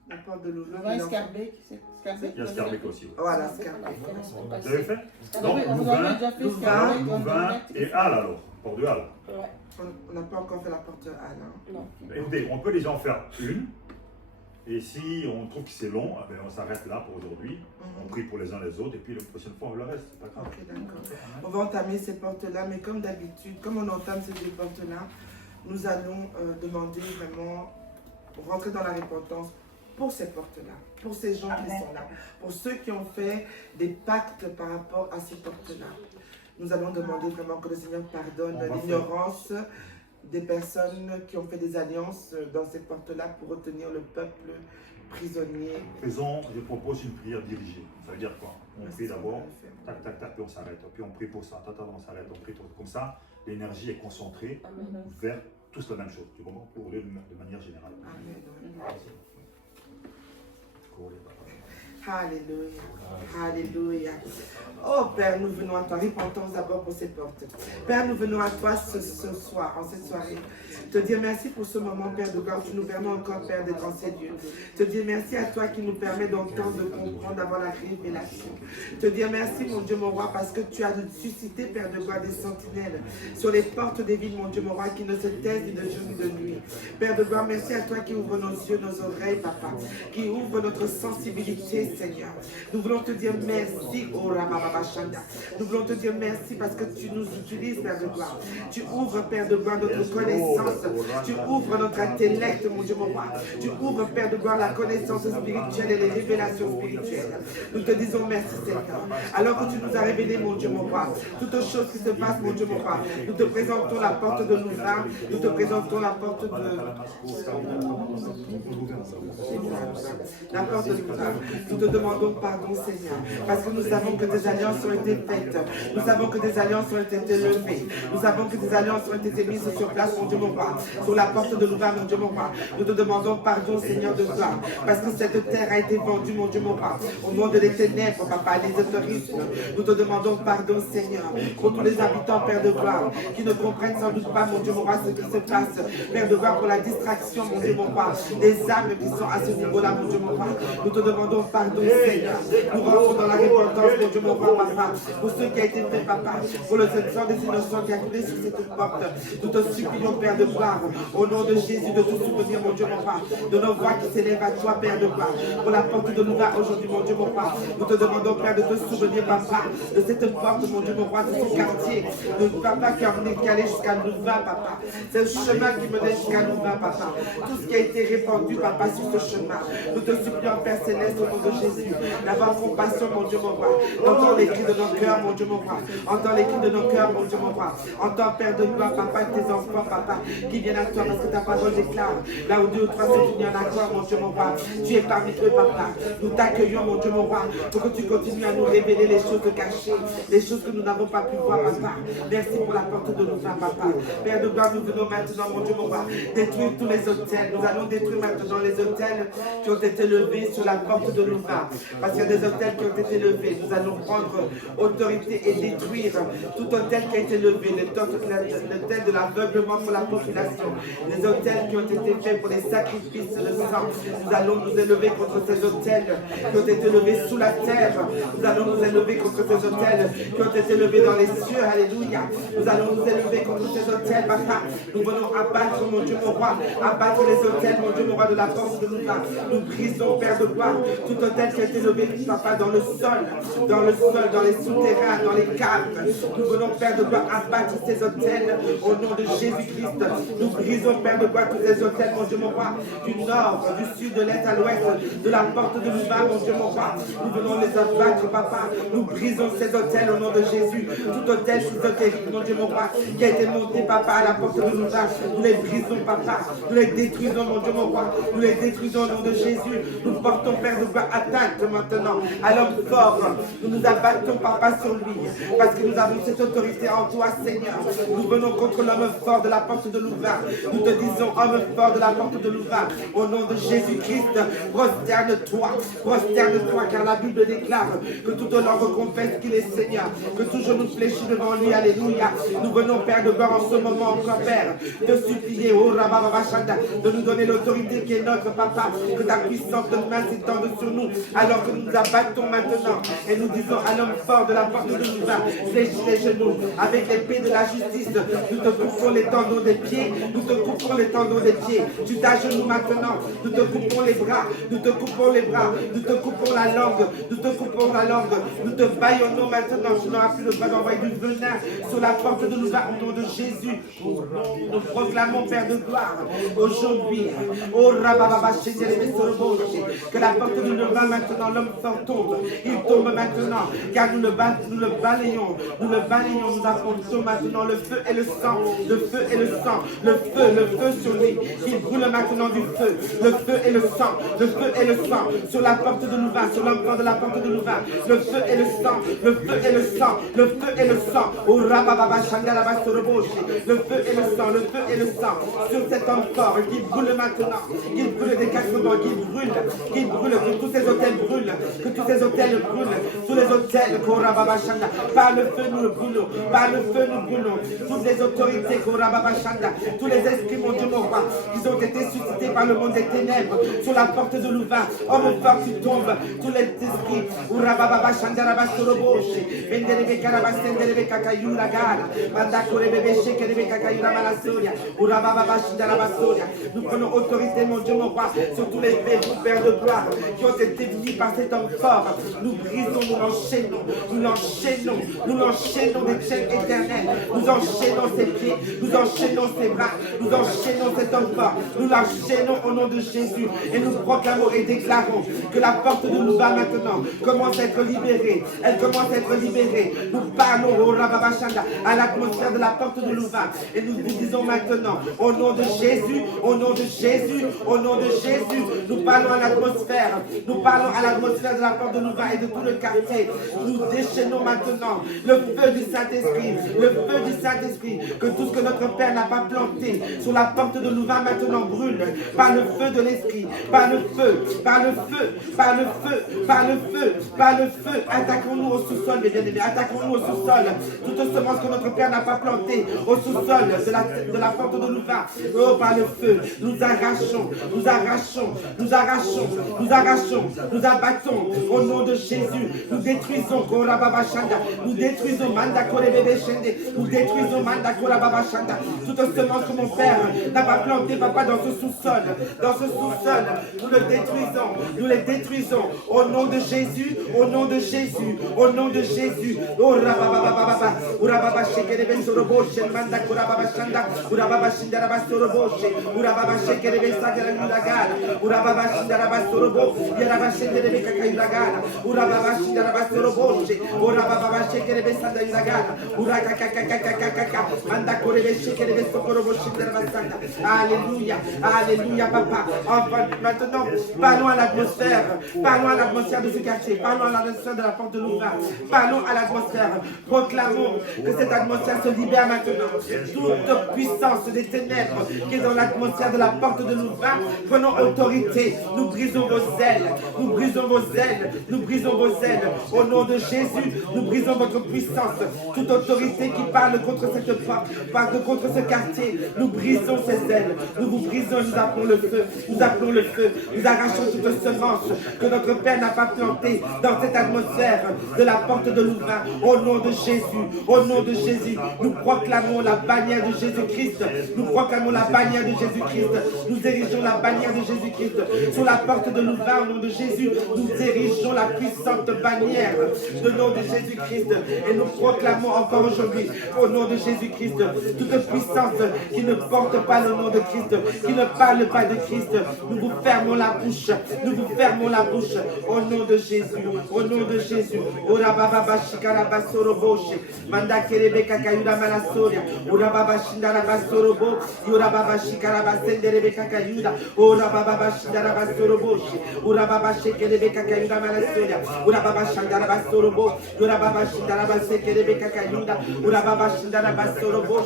La porte de Louvain. Louvain, Scarbeck, c'est Scarbeck. Il y a Scarbeck aussi. Voilà, On a Scarbeck. fait la semaine Vous avez fait? Donc, vous avez déjà fait Louvain, Scarbeck, Louvain et Halle alors, port de Halle. Ouais, On n'a pas encore fait la porte Anne. Hein. non. Écoutez, on peut déjà en faire une. Et si on trouve que c'est long, eh ben, on s'arrête là pour aujourd'hui. On prie pour les uns les autres et puis la prochaine fois on le reste. C'est pas grave. Ok, d'accord. On va entamer ces portes-là, mais comme d'habitude, comme on entame ces deux portes-là, nous allons demander vraiment, rentrer dans la repentance pour ces portes-là, pour ces gens qui sont là, pour ceux qui ont fait des pactes par rapport à ces portes-là. Nous allons demander vraiment que le Seigneur pardonne l'ignorance des personnes qui ont fait des alliances dans ces portes-là pour retenir le peuple prisonnier. Faisons, je propose une prière dirigée. Ça veut dire quoi? On prie d'abord, tac, tac, tac, puis on s'arrête. Puis on prie pour ça, tac, tac, on s'arrête, on prie pour ça. Comme ça, l'énergie est concentrée vers tous la même chose. Tu comprends? Pour rouler de manière générale. Amen. Alléluia. Alléluia. Oh Père, nous venons à toi. Repentance d'abord pour ces portes. Père, nous venons à toi ce soir, en cette soirée. Te dire merci pour ce moment, Père de gloire. Tu nous permets encore, Père, d'être en ces lieux. Te dire merci à toi qui nous permet d'entendre, de comprendre, d'avoir la révélation. Te dire merci, mon Dieu, mon roi, parce que tu as suscité, Père de gloire, des sentinelles sur les portes des villes, mon Dieu, mon roi, qui ne se taisent ni de jour ni de nuit. Père de gloire, merci à toi qui ouvre nos yeux, nos oreilles, Papa, qui ouvre notre sensibilité, Seigneur. Nous voulons te dire merci, oh Ramababa Shanda. Nous voulons te dire merci parce que tu nous utilises, Père de gloire. Tu ouvres, Père de gloire, notre connaissance. Tu ouvres notre intellect, mon Dieu, mon roi. Tu ouvres, Père de gloire, la connaissance spirituelle et les révélations spirituelles. Nous te disons merci, Seigneur. Alors que tu nous as révélé, mon Dieu, mon roi, toutes choses qui se passent, mon Dieu, mon roi. Nous te présentons la porte de Louvain. Nous te présentons la porte de... La porte de Louvain. Nous te demandons pardon, Seigneur, parce que nous savons que des alliances ont été faites. Nous savons que des alliances ont été levées. Nous savons que des alliances ont été mises sur place, mon Dieu, mon roi. Sur la porte de Louvain, mon Dieu, mon roi. Nous te demandons pardon, Seigneur de gloire, parce que cette terre a été vendue, mon Dieu, mon roi, au nom de les ténèbres, Papa, les autorismes. Nous te demandons pardon, Seigneur, pour tous les habitants, Père de gloire, qui ne comprennent sans doute pas, mon Dieu, mon roi, ce qui se passe. Père de gloire, pour la distraction, mon Dieu, mon roi, des âmes qui sont à ce niveau-là, mon Dieu, mon roi. Nous te demandons pardon, Seigneur. Nous rentrons dans la repentance, mon Dieu, mon roi, Papa, pour ce qui a été fait, Papa, pour le sang des innocents qui a coulé sur cette porte. Nous te supplions, Père de gloire, au nom de Jésus, de tout souvenir, mon Dieu, mon roi, de nos voix qui s'élèvent à toi, Père de gloire, pour la porte de Louvain aujourd'hui, mon Dieu, mon roi. Nous te demandons, Père, de te souvenir, Papa, de cette porte, mon Dieu, mon roi, de son quartier, de Papa qui est allé jusqu'à Louvain, Papa. C'est le chemin qui menait jusqu'à Louvain, Papa. Tout ce qui a été répandu, Papa, sur ce chemin. Nous te supplions, Père Céleste, au nom de Jésus, d'avoir compassion, mon Dieu, mon roi. Entends les cris de nos cœurs, mon Dieu, mon roi. Entends les cris de nos cœurs, mon Dieu, mon roi. Entends, Père de gloire, Papa, et tes enfants, Papa, qui viennent à toi parce que ta parole déclare. Là où 2 ou 3 sont unis en accord, mon Dieu, mon roi. Tu es parmi eux, Papa. Nous t'accueillons, mon Dieu, mon roi, pour que tu continues à nous révéler les choses cachées, les choses que nous n'avons pas pu voir, Papa. Merci pour la porte de Louvain, Papa. Père de gloire, nous venons maintenant, mon Dieu, mon roi, détruire tous les hôtels. Nous allons détruire maintenant les hôtels qui ont été levés sur la porte de Louvain. Parce qu'il y a des hôtels qui ont été levés. Nous allons prendre autorité et détruire tout hôtel qui a été levé, l'hôtel de l'aveuglement pour la population, les hôtels qui ont été faits pour les sacrifices de sang. Nous allons nous élever contre ces hôtels qui ont été levés sous la terre. Nous allons nous élever contre ces hôtels qui ont été levés dans les cieux. Alléluia. Nous allons nous élever contre ces hôtels, Papa. Nous venons abattre, mon Dieu, mon roi, abattre les hôtels, mon Dieu, mon roi, de la porte de Louvain. Nous brisons, Père de gloire, tout hôtel qui a été levé, Papa, dans le sol, dans les souterrains, dans les caves. Nous venons, Père de gloire, abattre ces hôtels au nom de Jésus-Christ. Nous brisons, Père de gloire, tous ces hôtels, mon Dieu, mon roi, du nord, du sud, de l'est à l'ouest, de la porte de Louvain, mon Dieu, mon roi. Nous venons les abattre, Papa. Nous brisons ces hôtels au nom de Jésus. Tout hôtel ésotérique, mon Dieu, mon roi, qui a été monté, Papa, à la porte de Louvain. Nous les brisons, Papa. Nous les détruisons, mon Dieu, mon roi. Nous les détruisons au nom de Jésus. Nous portons, Père de gloire, à atteinte maintenant à l'homme fort. Nous nous abattons, papa, sur lui, parce que nous avons cette autorité en toi, Seigneur. Nous venons contre l'homme fort de la porte de Louvain. Nous te disons, homme fort de la porte de Louvain, au nom de Jésus-Christ, prosterne-toi, car la Bible déclare que toute langue confesse qu'il est Seigneur, que tout genou fléchit devant lui, alléluia. Nous venons, Père, de voir en ce moment encore, Père, te supplier, oh Rabababashanda, de nous donner l'autorité qui est notre, Papa, que ta puissante main s'étende sur nous, alors que nous nous abattons maintenant, et nous disons à l'homme fort de la porte de Louvain, fléchis les genoux, avec l'épée de la justice, nous te coupons les tendons des pieds, nous te coupons les tendons des pieds, tu t'agenouilles maintenant, nous te coupons les bras, nous te coupons les bras, nous te coupons la langue, nous te coupons la langue, nous te baillonnons maintenant, tu n'auras plus le droit d'envoyer du venin sur la porte de Louvain au nom de Jésus. Nous proclamons, Père de gloire, aujourd'hui, oh Rabababa, que la porte de Louvain maintenant, l'homme fort tombe, il tombe maintenant, car nous le balayons, nous apportons maintenant le feu et le sang, le feu et le sang, le feu sur lui, il brûle maintenant du feu, le feu et le sang, le feu et le sang, sur la porte de Louvain, sur l'homme fort de la porte de Louvain, le feu et le sang, le feu et le sang, le feu et le sang, oh Rabababa, le feu et le sang, le feu et le sang, sur cet homme fort qui brûle maintenant, qui brûle des quatre vents, qui brûle, que tous ces hôtels brûlent, que tous ces hôtels brûlent, tous les hôtels, par le feu nous le brûlons, par le feu nous brûlons, toutes les autorités, tous les esprits, mon Dieu, mon roi, qui ont été suscités par le monde des ténèbres, sur la porte de Louvain, homme fort qui tombe, tous les esprits, nous prenons autorité, mon Dieu, mon roi, sur tous les verrous, Père de gloire, qui ont été mis par cet homme fort. Nous brisons, nous l'enchaînons des chaînes éternelles. Nous enchaînons ses pieds, nous enchaînons ses bras, nous enchaînons cet homme fort. Nous l'enchaînons au nom de Jésus et nous proclamons et déclarons que la porte de Louvain maintenant commence à être libérée. Elle commence à être libérée. Nous parlons au Rababashanda, à l'atmosphère de la porte de Louvain et nous vous disons maintenant au nom de Jésus, au nom de Jésus, au nom de Jésus, nous parlons à l'atmosphère, nous parlons à l'atmosphère de la porte de Louvain et de tout le quartier. Nous déchaînons maintenant le feu du Saint-Esprit, que tout ce que notre Père n'a pas planté sur la porte de Louvain maintenant brûle par le feu de l'Esprit, par le feu, par le feu, par le feu, par le feu, par le feu. Attaquons-nous au sous-sol, mes bien-aimés, attaquons-nous au sous-sol. Toute semence que notre Père n'a pas plantée au sous-sol de la porte de Louvain, oh, par le feu, nous arrachons, nous arrachons, nous arrachons, nous arrachons, nous abattons au nom de Jésus. Nous détruisons Korababashanda, nous détruisons Mandakore Bébé Shende, nous détruisons Mandakora Babashanda. Toute semence que mon Père n'a pas plantée, papa, dans ce sous-sol, nous le détruisons, nous les détruisons au nom de Jésus, au nom de Jésus, au nom de Jésus. Oh Rabababababa, Urababa Shekerebe Soroboshe, Mandakora Babashanda, Urababa Shindaraba Soroboshe, Urababa Shekerebe Sagara Yuragana, Urababa Shindaraba Sorobo, Yaraba Shekerebe Kakayuragana, Urababa Shindaraba Soroboshe, Urababa Shekerebe Sanda Yuragana, Urakakakakakakaka, Mandakorebe Shekerebe Sokoroboshe, Sanda. Alléluia, alléluia, papa. Enfin, maintenant, parlons à l'atmosphère de ce quartier, parlons à l'atmosphère de la porte de Louvain, parlons à l'atmosphère, proclamons que cette atmosphère se libère maintenant. Toute puissance des ténèbres qui est dans l'atmosphère de la porte de Louvain, prenons autorité, nous brisons vos ailes, nous brisons vos ailes, nous brisons vos ailes. Au nom de Jésus, nous brisons votre puissance. Toute autorité qui parle contre cette porte, parle contre ce quartier, nous brisons ces ailes, nous vous brisons, nous appelons le feu, nous appelons le feu, nous arrachons toute semence que notre Père n'a pas plantée dans cette atmosphère de la porte de Louvain. Au nom de Jésus, au nom de Jésus, nous proclamons la bannière de Jésus-Christ, nous proclamons la bannière de Jésus-Christ, nous érigeons la bannière de Jésus-Christ sur la porte de Louvain. Au nom de Jésus, nous érigeons la puissante bannière du nom de Jésus-Christ et nous proclamons encore aujourd'hui au nom de Jésus-Christ toute puissance qui ne porte pas le nom de Christ, qui ne parle pas de Christ. Nous vous fermons la bouche, nous vous fermons la bouche au nom de Jésus, au nom de Jésus. Ora baba bashikara basoroboche, manda kerebe kakayuda malasoria, ora baba shindara basorobo, ora baba shikara basendere kakayuda, ora baba bashindara basoroboche, ora baba shekelebe kakayuda malasoya. Ura baba shandara basorobo. Ura baba shindara basekelebe kakayuda. Ura baba shindara basorobo.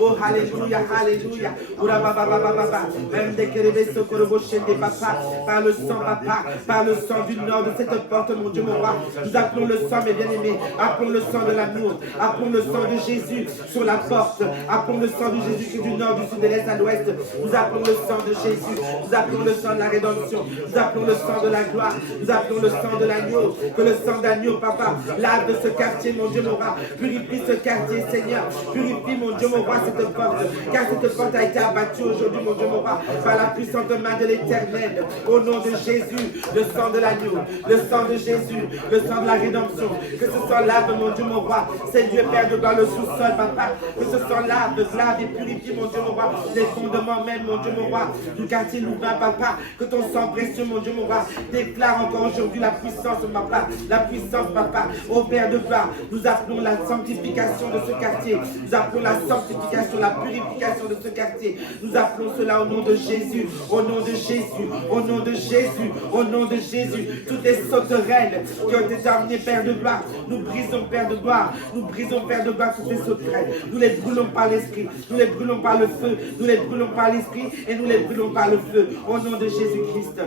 Oh hallelujah, hallelujah. Ura baba baba baba. Même des kelebe sokorobo shende papa. Par le sang papa, par le sang du nord de cette porte, mon Dieu, mon roi. Nous appelons le sang, mes bien-aimés. Appelons le sang de l'amour. Appelons le sang de Jésus sur la porte. Appelons le sang de Jésus qui est du nord, du sud, de l'est à l'ouest. Nous appelons le sang de Jésus. Nous appelons le sang de la rédemption. Nous appelons le sang de la gloire. Nous appelons le sang de l'agneau. Que le sang d'agneau, papa, lave de ce quartier, mon Dieu, mon roi. Purifie ce quartier, Seigneur. Purifie, mon Dieu, mon roi, cette porte. Car cette porte a été abattue aujourd'hui, mon Dieu, mon roi, par la puissante main de l'Éternel. Au nom de Jésus, le sang de l'agneau, le sang de Jésus, le sang de la rédemption. Que ce soit lave, mon Dieu, mon roi. C'est Dieu, Père de gloire, le sous-sol, papa. Que ce soit lave et purifie, mon Dieu, mon roi. Les fondements même, mon Dieu, mon roi, du quartier Louvain, papa. Que ton sang précieux, mon Dieu, mon roi, déclare encore aujourd'hui la puissance, papa. La puissance, papa. Ô Père de gloire, nous appelons la sanctification de ce quartier. Nous appelons la sanctification, la purification de ce quartier. Nous appelons cela au nom de Jésus. Au nom de Jésus. Au nom de Jésus. Au nom de Jésus. Toutes les sauterelles qui ont été amenées, Père de gloire. Nous brisons, Père de gloire. Nous brisons, Père de gloire, toutes les sauterelles. Nous les brûlons par l'esprit. Nous les brûlons par le feu. Nous les brûlons par l'esprit et nous les brûlons par le feu. Au nom de Jésus-Christ.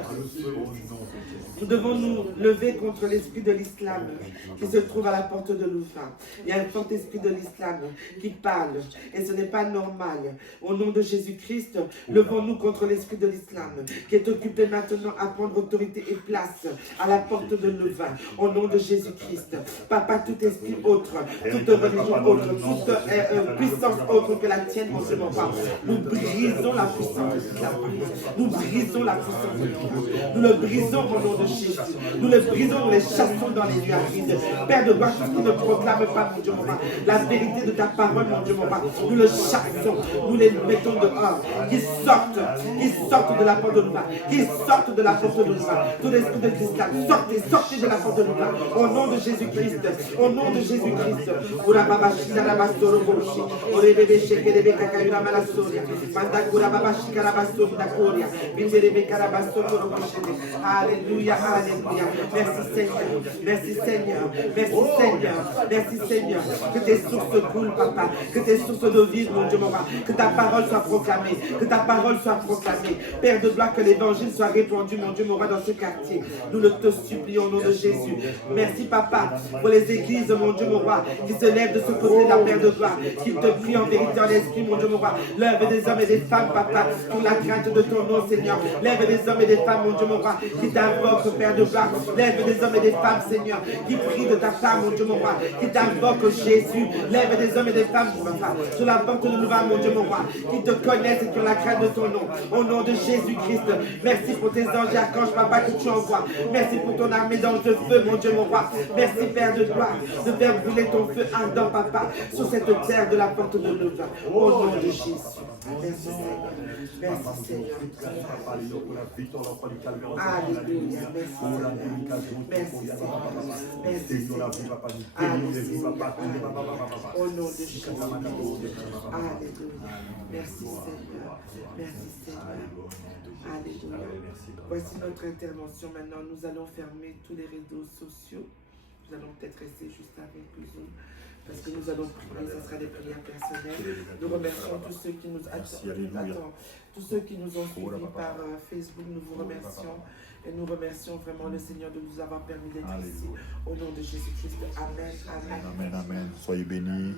Nous devons nous lever contre l'esprit de l'islam qui se trouve à la porte de Louvain. Il y a un fort esprit de l'islam qui parle et ce n'est pas normal. Au nom de Jésus-Christ, levons-nous contre l'esprit de l'islam qui est occupé maintenant à prendre autorité et place à la porte de Louvain. Au nom de Jésus-Christ. Papa, tout esprit autre, toute religion autre, toute puissance autre que la tienne, mon Dieu, mon Père. Nous brisons la puissance de l'islam. Nous brisons la puissance de l'islam. Nous le brisons au nom de Jésus. Nous les brisons, nous les chassons dans les nuits arides. Père de gloire, tout ce qui ne proclame pas, mon Dieu, mon Père, la vérité de ta parole, mon Dieu, mon Père, nous le chassons, nous les mettons dehors. Qu'ils sortent de la porte de Louvain, qu'ils sortent de la porte de Louvain. Tout l'esprit de l'islam, sortez de la porte de Louvain. Au nom de Jésus-Christ, au nom de Jésus-Christ. Alléluia, alléluia. Merci Seigneur, merci Seigneur, merci Seigneur, merci Seigneur. Que tes sources coulent, papa, que tes sources d'eau vivent, mon Dieu, mon Père. Que ta parole soit proclamée, que ta parole soit proclamée. Père de gloire, que l'évangile soit répandu, mon Dieu, mon roi, dans ce quartier. Nous le te supplions au nom de Jésus. Merci, papa, pour les églises, mon Dieu, mon roi, qui se lèvent de ce côté de la Père de gloire, qui te prient en vérité, en esprit, mon Dieu, mon roi. Lève des hommes et des femmes, papa, pour la crainte de ton nom, Seigneur. Lève des hommes et des femmes, mon Dieu, mon roi, qui t'invoquent, Père de gloire. Lève des hommes et des femmes, Seigneur, qui prient de ta femme, mon Dieu, mon roi, qui t'invoquent, Jésus. Lève des hommes et des femmes, papa, sur la porte de Louvain, mon Dieu, mon roi, qui te connaissent et qui ont la crainte de ton nom. Au nom de Jésus-Christ, merci pour tes anges et archanges, papa, que tu envoies. Merci pour ton armée d'anges de feu, mon Dieu, mon roi. Merci, Père de gloire, de faire brûler ton feu ardent, papa, sur cette terre de la porte de Louvain. Au nom de Jésus. Merci, Seigneur. Merci, Seigneur. Alléluia. Merci, Seigneur. Merci, Seigneur. Alléluia. Au nom de Jésus. Alléluia. Merci, Seigneur. Merci, Seigneur. Alléluia. Voici notre intervention. Maintenant, nous allons fermer tous les réseaux sociaux. Nous allons peut-être rester juste avec Zoom. Parce que nous allons prier, ce sera des prières personnelles. Nous remercions tous ceux qui nous tous ceux qui nous ont suivis par Facebook. Nous vous remercions et nous remercions vraiment le Seigneur de nous avoir permis d'être ici. Au nom de Jésus-Christ. Amen. Amen. Amen. Amen. Soyez bénis.